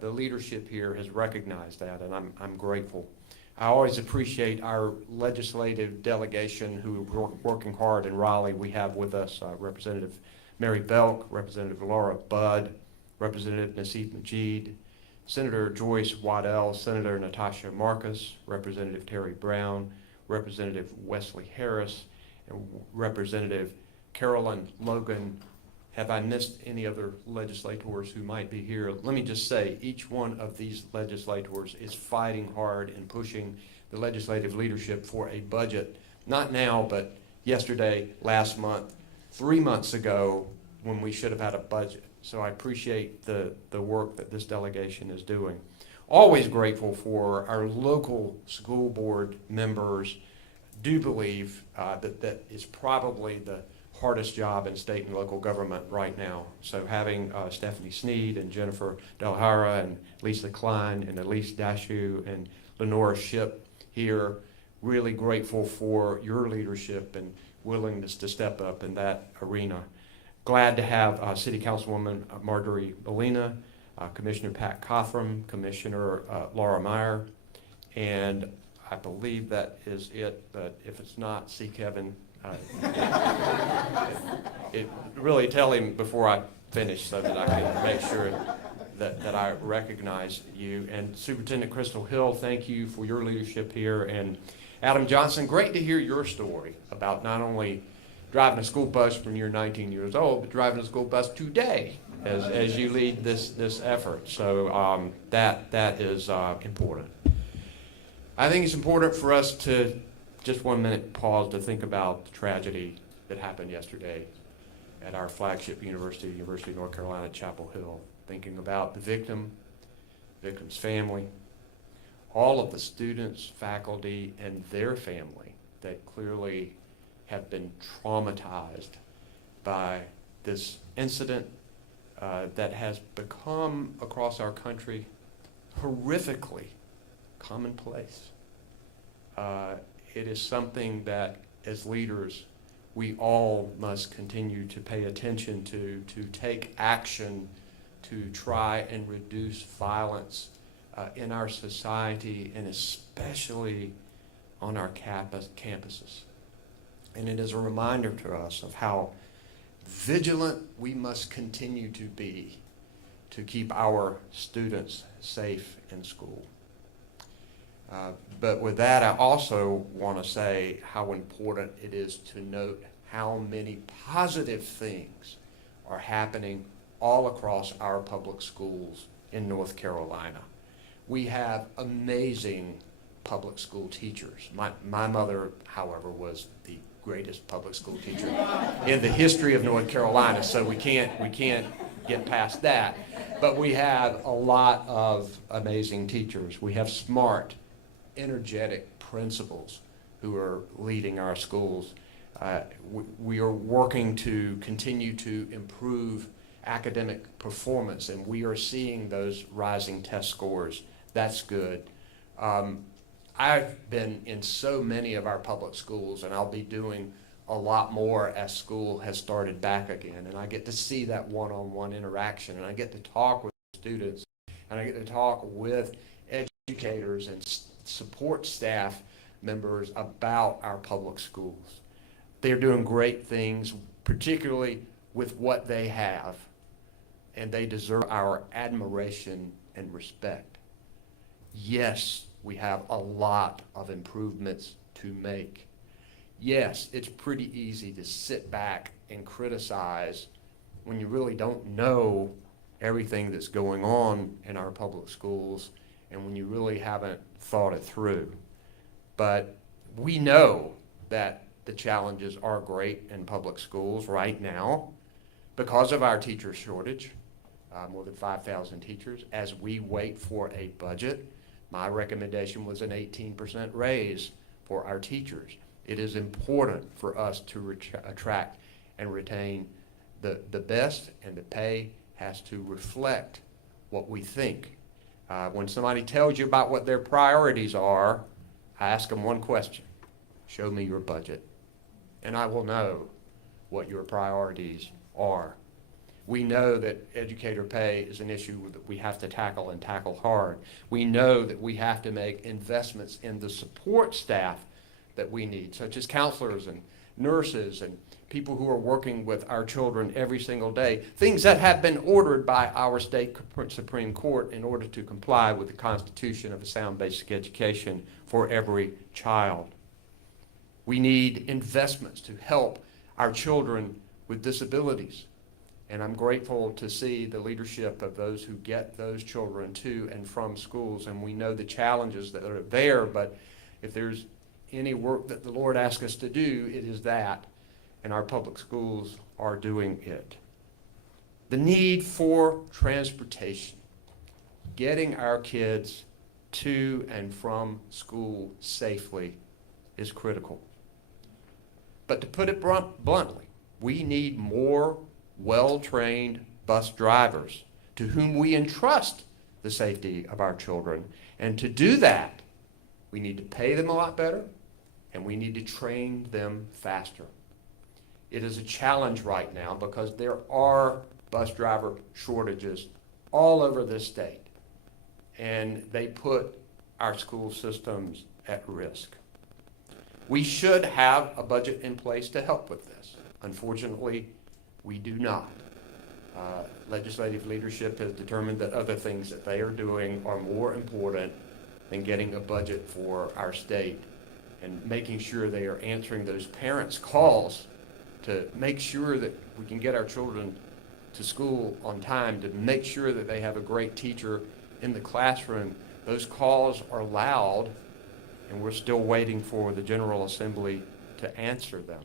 the leadership here has recognized that, and I'm grateful. I always appreciate our legislative delegation who are working hard in Raleigh. We have with us Representative Mary Belk, Representative Laura Budd, Representative Nassif Majid, Senator Joyce Waddell, Senator Natasha Marcus, Representative Terry Brown, Representative Wesley Harris, and Representative Carolyn Logan. Have I missed any other legislators who might be here? Let me just say, each one of these legislators is fighting hard and pushing the legislative leadership for a budget, not now, but yesterday, last month, 3 months ago, when we should have had a budget. So I appreciate the work that this delegation is doing. Always grateful for our local school board members. Do believe that is probably the hardest job in state and local government right now. So having Stephanie Sneed and Jennifer Delhara and Lisa Klein and Elise Dashu and Lenora Ship here, really grateful for your leadership and willingness to step up in that arena. Glad to have City Councilwoman Marjorie Molina, Commissioner Pat Cothram, Commissioner Laura Meyer, and I believe that is it, but if it's not, see Kevin. Really tell him before I finish so that I can make sure that I recognize you. And Superintendent Crystal Hill, thank you for your leadership here. And Adam Johnson, great to hear your story about not only driving a school bus when you're 19 years old, but driving a school bus today as you lead this effort. So that is important. I think it's important for us to just 1 minute pause to think about the tragedy that happened yesterday at our flagship university, University of North Carolina at Chapel Hill. Thinking about the victim's family, all of the students, faculty, and their family that clearly have been traumatized by this incident that has become across our country horrifically commonplace. It is something that as leaders we all must continue to pay attention to take action to try and reduce violence in our society and especially on our campuses. And it is a reminder to us of how vigilant we must continue to be to keep our students safe in school. But with that, I also want to say how important it is to note how many positive things are happening all across our public schools in North Carolina. We have amazing public school teachers. My mother, however, was the greatest public school teacher in the history of North Carolina, so we can't get past that. But we have a lot of amazing teachers. We have smart, energetic principals who are leading our schools. We are working to continue to improve academic performance, and we are seeing those rising test scores. That's good. I've been in so many of our public schools, and I'll be doing a lot more as school has started back again, and I get to see that one-on-one interaction, and I get to talk with students, and I get to talk with educators and support staff members about our public schools. They're doing great things, particularly with what they have, and they deserve our admiration and respect. Yes, we have a lot of improvements to make. Yes, it's pretty easy to sit back and criticize when you really don't know everything that's going on in our public schools and when you really haven't thought it through. But we know that the challenges are great in public schools right now because of our teacher shortage, more than 5,000 teachers. As we wait for a budget, my recommendation was an 18% raise for our teachers. It is important for us to attract and retain the best, and the pay has to reflect what we think. When somebody tells you about what their priorities are, I ask them one question: show me your budget, and I will know what your priorities are. We know that educator pay is an issue that we have to tackle and tackle hard. We know that we have to make investments in the support staff that we need, such as counselors and nurses and people who are working with our children every single day, things that have been ordered by our state Supreme Court in order to comply with the Constitution of a sound basic education for every child. We need investments to help our children with disabilities. And I'm grateful to see the leadership of those who get those children to and from schools. And we know the challenges that are there, but if there's any work that the Lord asks us to do, it is that. And our public schools are doing it. The need for transportation, getting our kids to and from school safely, is critical. But to put it bluntly, we need more well-trained bus drivers to whom we entrust the safety of our children. And to do that, we need to pay them a lot better, and we need to train them faster. It is a challenge right now because there are bus driver shortages all over this state, and they put our school systems at risk. We should have a budget in place to help with this. Unfortunately, we do not. Legislative leadership has determined that other things that they are doing are more important than getting a budget for our state and making sure they are answering those parents' calls to make sure that we can get our children to school on time, to make sure that they have a great teacher in the classroom. Those calls are loud, and we're still waiting for the General Assembly to answer them.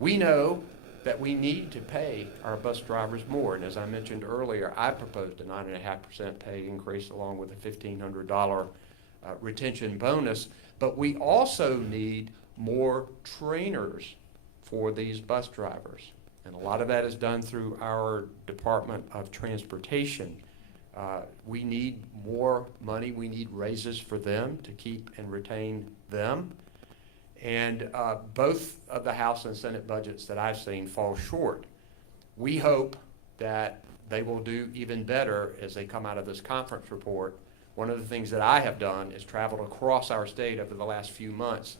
We know that we need to pay our bus drivers more, and as I mentioned earlier, I proposed a 9.5% pay increase along with a $1,500 retention bonus, but we also need more trainers for these bus drivers, and a lot of that is done through our Department of Transportation. We need more money, we need raises for them to keep and retain them. And both of the House and Senate budgets that I've seen fall short. We hope that they will do even better as they come out of this conference report. One of the things that I have done is traveled across our state over the last few months,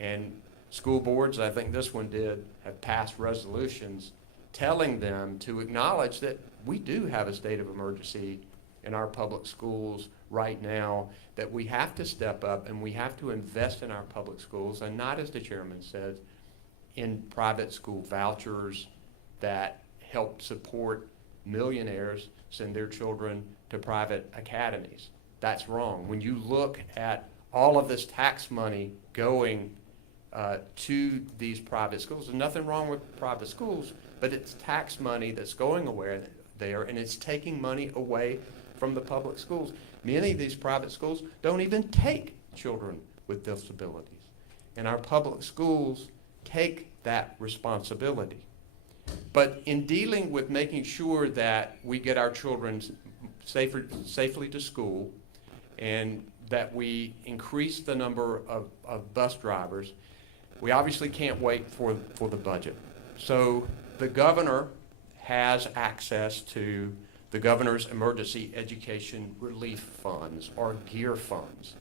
and school boards, I think this one did, have passed resolutions telling them to acknowledge that we do have a state of emergency in our public schools right now, that we have to step up and we have to invest in our public schools, and not, as the chairman said, in private school vouchers that help support millionaires send their children to private academies. That's wrong. When you look at all of this tax money going to these private schools, there's nothing wrong with private schools, but it's tax money that's going away there, and it's taking money away from the public schools. Many of these private schools don't even take children with disabilities, and our public schools take that responsibility. But in dealing with making sure that we get our children safely to school and that we increase the number of bus drivers, we obviously can't wait for the budget. So the governor has access to the governor's emergency education relief funds, or GEAR funds.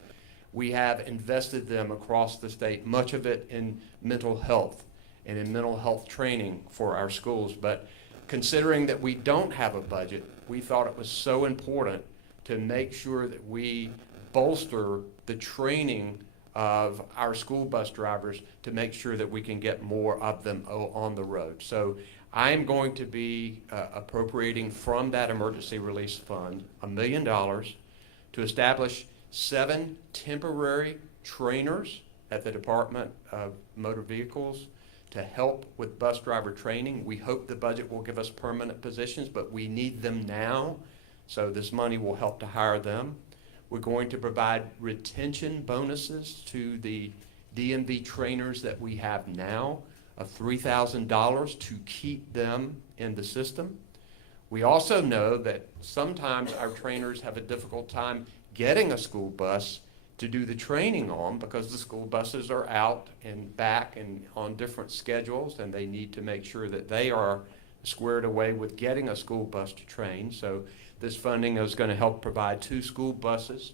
We have invested them across the state, much of it in mental health and in mental health training for our schools. But considering that we don't have a budget, we thought it was so important to make sure that we bolster the training of our school bus drivers to make sure that we can get more of them on the road. So I'm going to be appropriating from that emergency release fund $1 million to establish 7 temporary trainers at the Department of Motor Vehicles to help with bus driver training. We hope the budget will give us permanent positions, but we need them now, so this money will help to hire them. We're going to provide retention bonuses to the DMV trainers that we have now of $3,000 to keep them in the system. We also know that sometimes our trainers have a difficult time getting a school bus to do the training on, because the school buses are out and back and on different schedules, and they need to make sure that they are squared away with getting a school bus to train. So this funding is going to help provide 2 school buses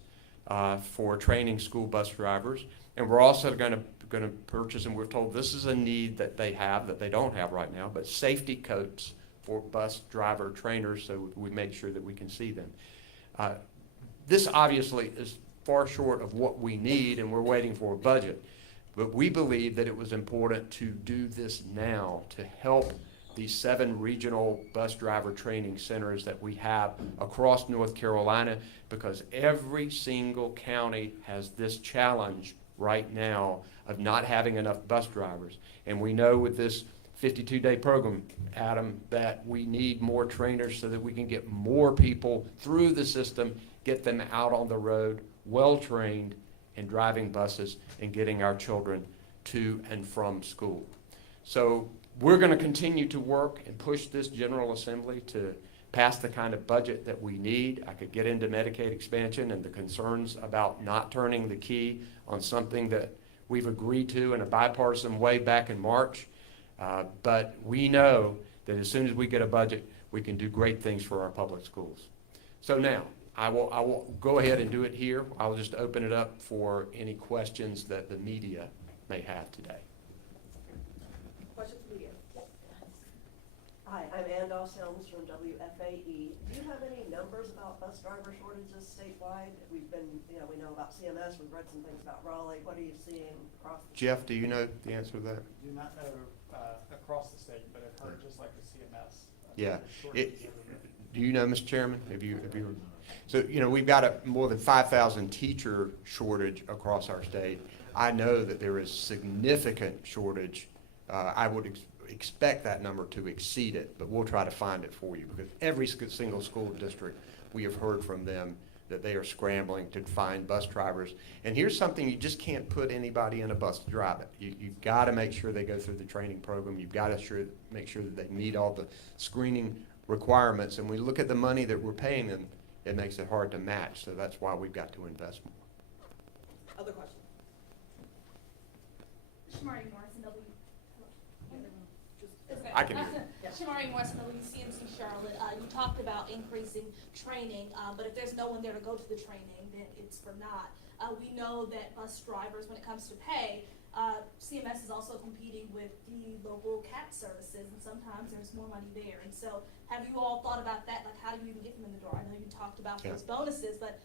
for training school bus drivers. And we're also going to purchase, and we're told this is a need that they have, that they don't have right now, but safety coats for bus driver trainers, so we make sure that we can see them. This obviously is far short of what we need, and we're waiting for a budget. But we believe that it was important to do this now to help these 7 regional bus driver training centers that we have across North Carolina, because every single county has this challenge right now of not having enough bus drivers. And we know with this 52-day program, Adam, that we need more trainers so that we can get more people through the system, get them out on the road, well-trained, and driving buses and getting our children to and from school. So we're going to continue to work and push this General Assembly to pass the kind of budget that we need. I could get into Medicaid expansion and the concerns about not turning the key on something that we've agreed to in a bipartisan way back in March. But we know that as soon as we get a budget, we can do great things for our public schools. So now, I will go ahead and do it here. I'll just open it up for any questions that the media may have today. Questions from media? Hi, I'm Ann Doss-Helms from WFAE. Do you have any numbers about bus driver shortages statewide? We've been, we know about CMS, we've read some things about Raleigh. What are you seeing across the Jeff, do you know the answer to that? Do not know across the state, but I've heard just like the CMS. Yeah. Do you know, Mr. Chairman? Have you? So, we've got more than 5,000 teacher shortage across our state. I know that there is significant shortage. I would expect that number to exceed it, but we'll try to find it for you, because every single school district, we have heard from them that they are scrambling to find bus drivers. And here's something: you just can't put anybody in a bus to drive it. You've got to make sure they go through the training program. You've got to make sure that they meet all the screening requirements. And when we look at the money that we're paying them, it makes it hard to match. So that's why we've got to invest more. Other questions? Shamari Morrison, I can hear you. Shamari Morrison, WCNC Charlotte. You talked about increasing training, but if there's no one there to go to the training, then it's for naught. We know that bus drivers, when it comes to pay, CMS is also competing with the local CAT services, and sometimes there's more money there. And so, have you all thought about that? Like, how do you even get them in the door? I know you talked about those bonuses, but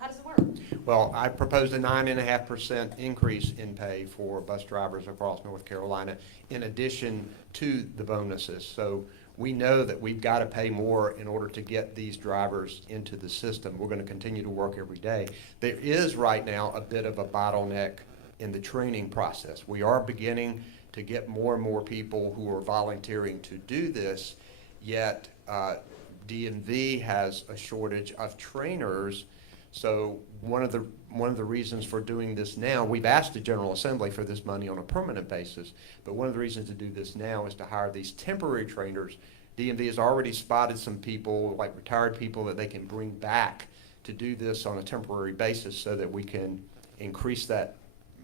how does it work? Well, I proposed a 9.5% increase in pay for bus drivers across North Carolina, in addition to the bonuses. So we know that we've got to pay more in order to get these drivers into the system. We're going to continue to work every day. There is right now a bit of a bottleneck in the training process. We are beginning to get more and more people who are volunteering to do this, yet DMV has a shortage of trainers. So one of the reasons for doing this now, we've asked the General Assembly for this money on a permanent basis, but one of the reasons to do this now is to hire these temporary trainers. DMV has already spotted some people, like retired people, that they can bring back to do this on a temporary basis, so that we can increase that,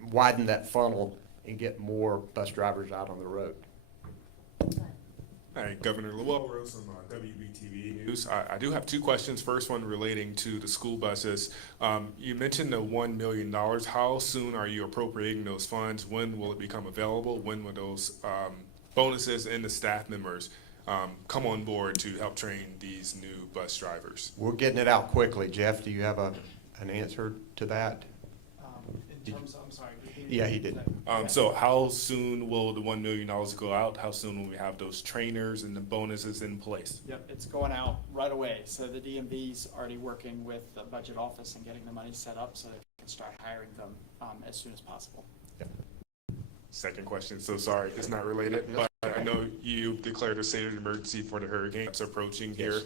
widen that funnel, and get more bus drivers out on the road. Hi, Governor Lowell Rose from WBTV News. I do have 2 questions. First one relating to the school buses. You mentioned the $1 million. How soon are you appropriating those funds? When will it become available? When will those bonuses and the staff members come on board to help train these new bus drivers? We're getting it out quickly. Jeff, do you have an answer to that? In terms of, I'm sorry. Yeah, he did. So how soon will the $1 million go out? How soon will we have those trainers and the bonuses in place? Yep, it's going out right away. So the DMV's already working with the budget office and getting the money set up so they can start hiring them as soon as possible. Yep. Second question, so sorry, it's not related, but I know you declared a state of emergency for the hurricane that's approaching here.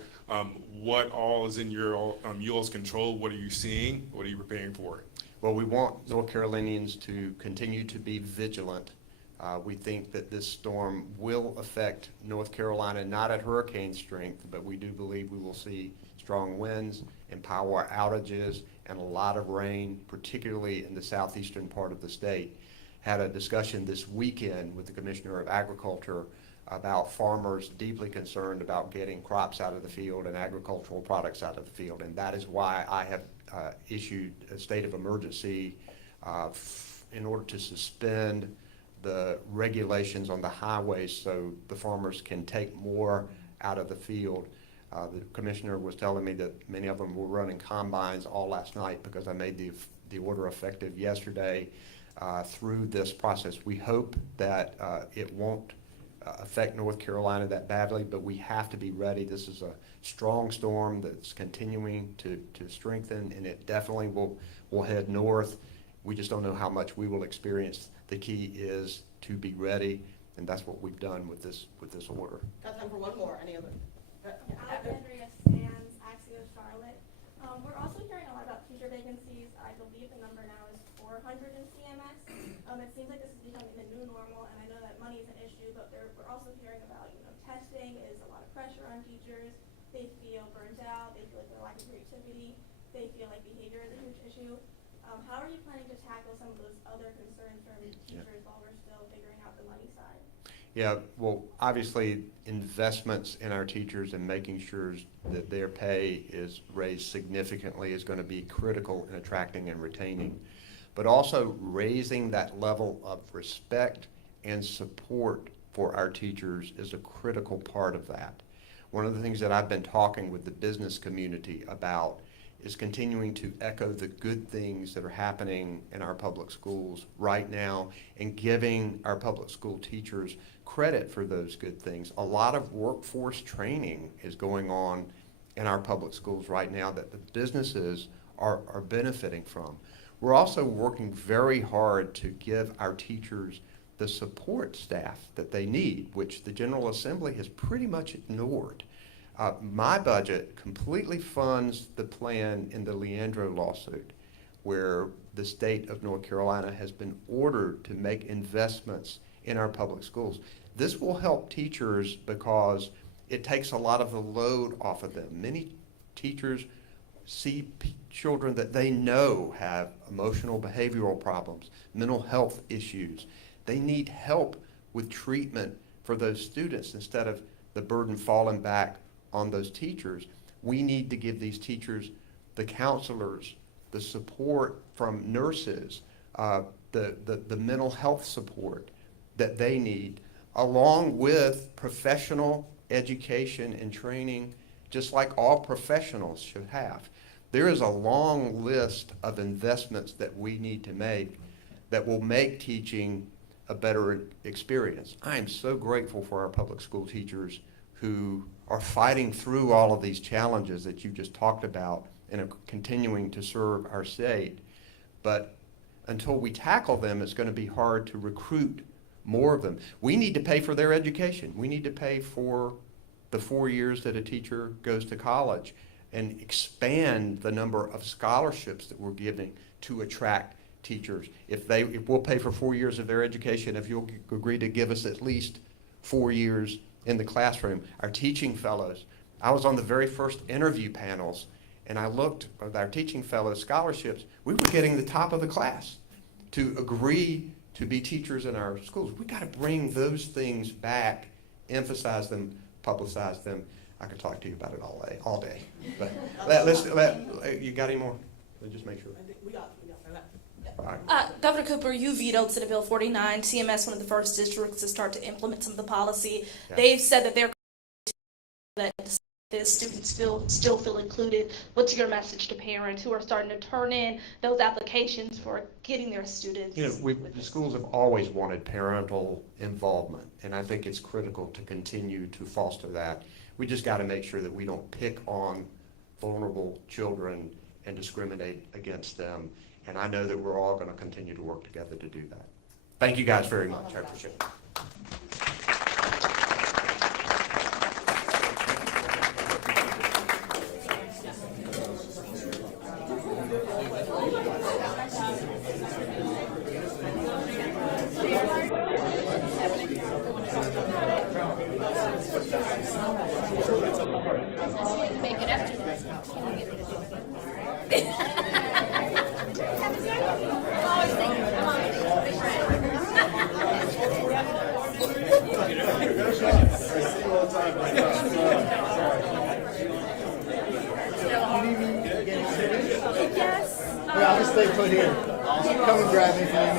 What all is in your y'all's control? What are you seeing? What are you preparing for? Well, we want North Carolinians to continue to be vigilant. We think that this storm will affect North Carolina, not at hurricane strength, but we do believe we will see strong winds and power outages and a lot of rain, particularly in the southeastern part of the state. Had a discussion this weekend with the Commissioner of Agriculture about farmers deeply concerned about getting crops out of the field and agricultural products out of the field. And that is why I have issued a state of emergency in order to suspend the regulations on the highways so the farmers can take more out of the field. The commissioner was telling me that many of them were running combines all last night because I made the order effective yesterday through this process. We hope that it won't affect North Carolina that badly, but we have to be ready. This is a strong storm that's continuing to strengthen, and it definitely will head north. We just don't know how much we will experience. The key is to be ready, and that's what we've done with this order. Got time for one more. Any other? Alexandria Sands, Axios, Charlotte. We're also hearing a lot about teacher vacancies. I believe the number now is 400 in CMS. It seems like this is becoming the new normal, and I know that money is an issue, but we're also hearing about, testing is a lot of pressure on teachers. They feel burnt out. They feel like they're lacking creativity. They feel like behavior is a huge issue. How are you planning to tackle some of those other concerns from teachers while we're still figuring out the money side? Yeah, well, obviously investments in our teachers and making sure that their pay is raised significantly is going to be critical in attracting and retaining. But also raising that level of respect and support for our teachers is a critical part of that. One of the things that I've been talking with the business community about is continuing to echo the good things that are happening in our public schools right now and giving our public school teachers credit for those good things. A lot of workforce training is going on in our public schools right now that the businesses are benefiting from. We're also working very hard to give our teachers the support staff that they need, which the General Assembly has pretty much ignored. My budget completely funds the plan in the Leandro lawsuit, where the state of North Carolina has been ordered to make investments in our public schools. This will help teachers because it takes a lot of the load off of them. Many teachers see children that they know have emotional behavioral problems, mental health issues. They need help with treatment for those students instead of the burden falling back on those teachers. We need to give these teachers the counselors, the support from nurses, the mental health support that they need, along with professional education and training, just like all professionals should have. There is a long list of investments that we need to make that will make teaching a better experience. I am so grateful for our public school teachers who are fighting through all of these challenges that you just talked about and are continuing to serve our state. But until we tackle them, it's going to be hard to recruit more of them. We need to pay for their education. We need to pay for the 4 years that a teacher goes to college and expand the number of scholarships that we're giving to attract teachers. If we'll pay for 4 years of their education, if you'll agree to give us at least 4 years in the classroom. Our teaching fellows, I was on the very first interview panels, and I looked at our teaching fellows scholarships. We were getting the top of the class to agree to be teachers in our schools. We got to bring those things back, emphasize them, publicize them. I could talk to you about it all day. But you got any more? Let's just make sure. We got Governor Cooper, you vetoed Senate Bill 49. CMS, one of the first districts to start to implement some of the policy. Yeah. They've said that they're that the students still feel included. What's your message to parents who are starting to turn in those applications for getting their students? The schools have always wanted parental involvement, and I think it's critical to continue to foster that. We just got to make sure that we don't pick on vulnerable children and discriminate against them. And I know that we're all going to continue to work together to do that. Thank you guys very much. I appreciate it. Make it after. right here. Come and grab me for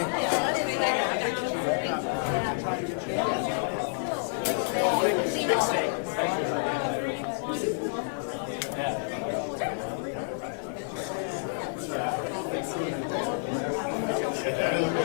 me.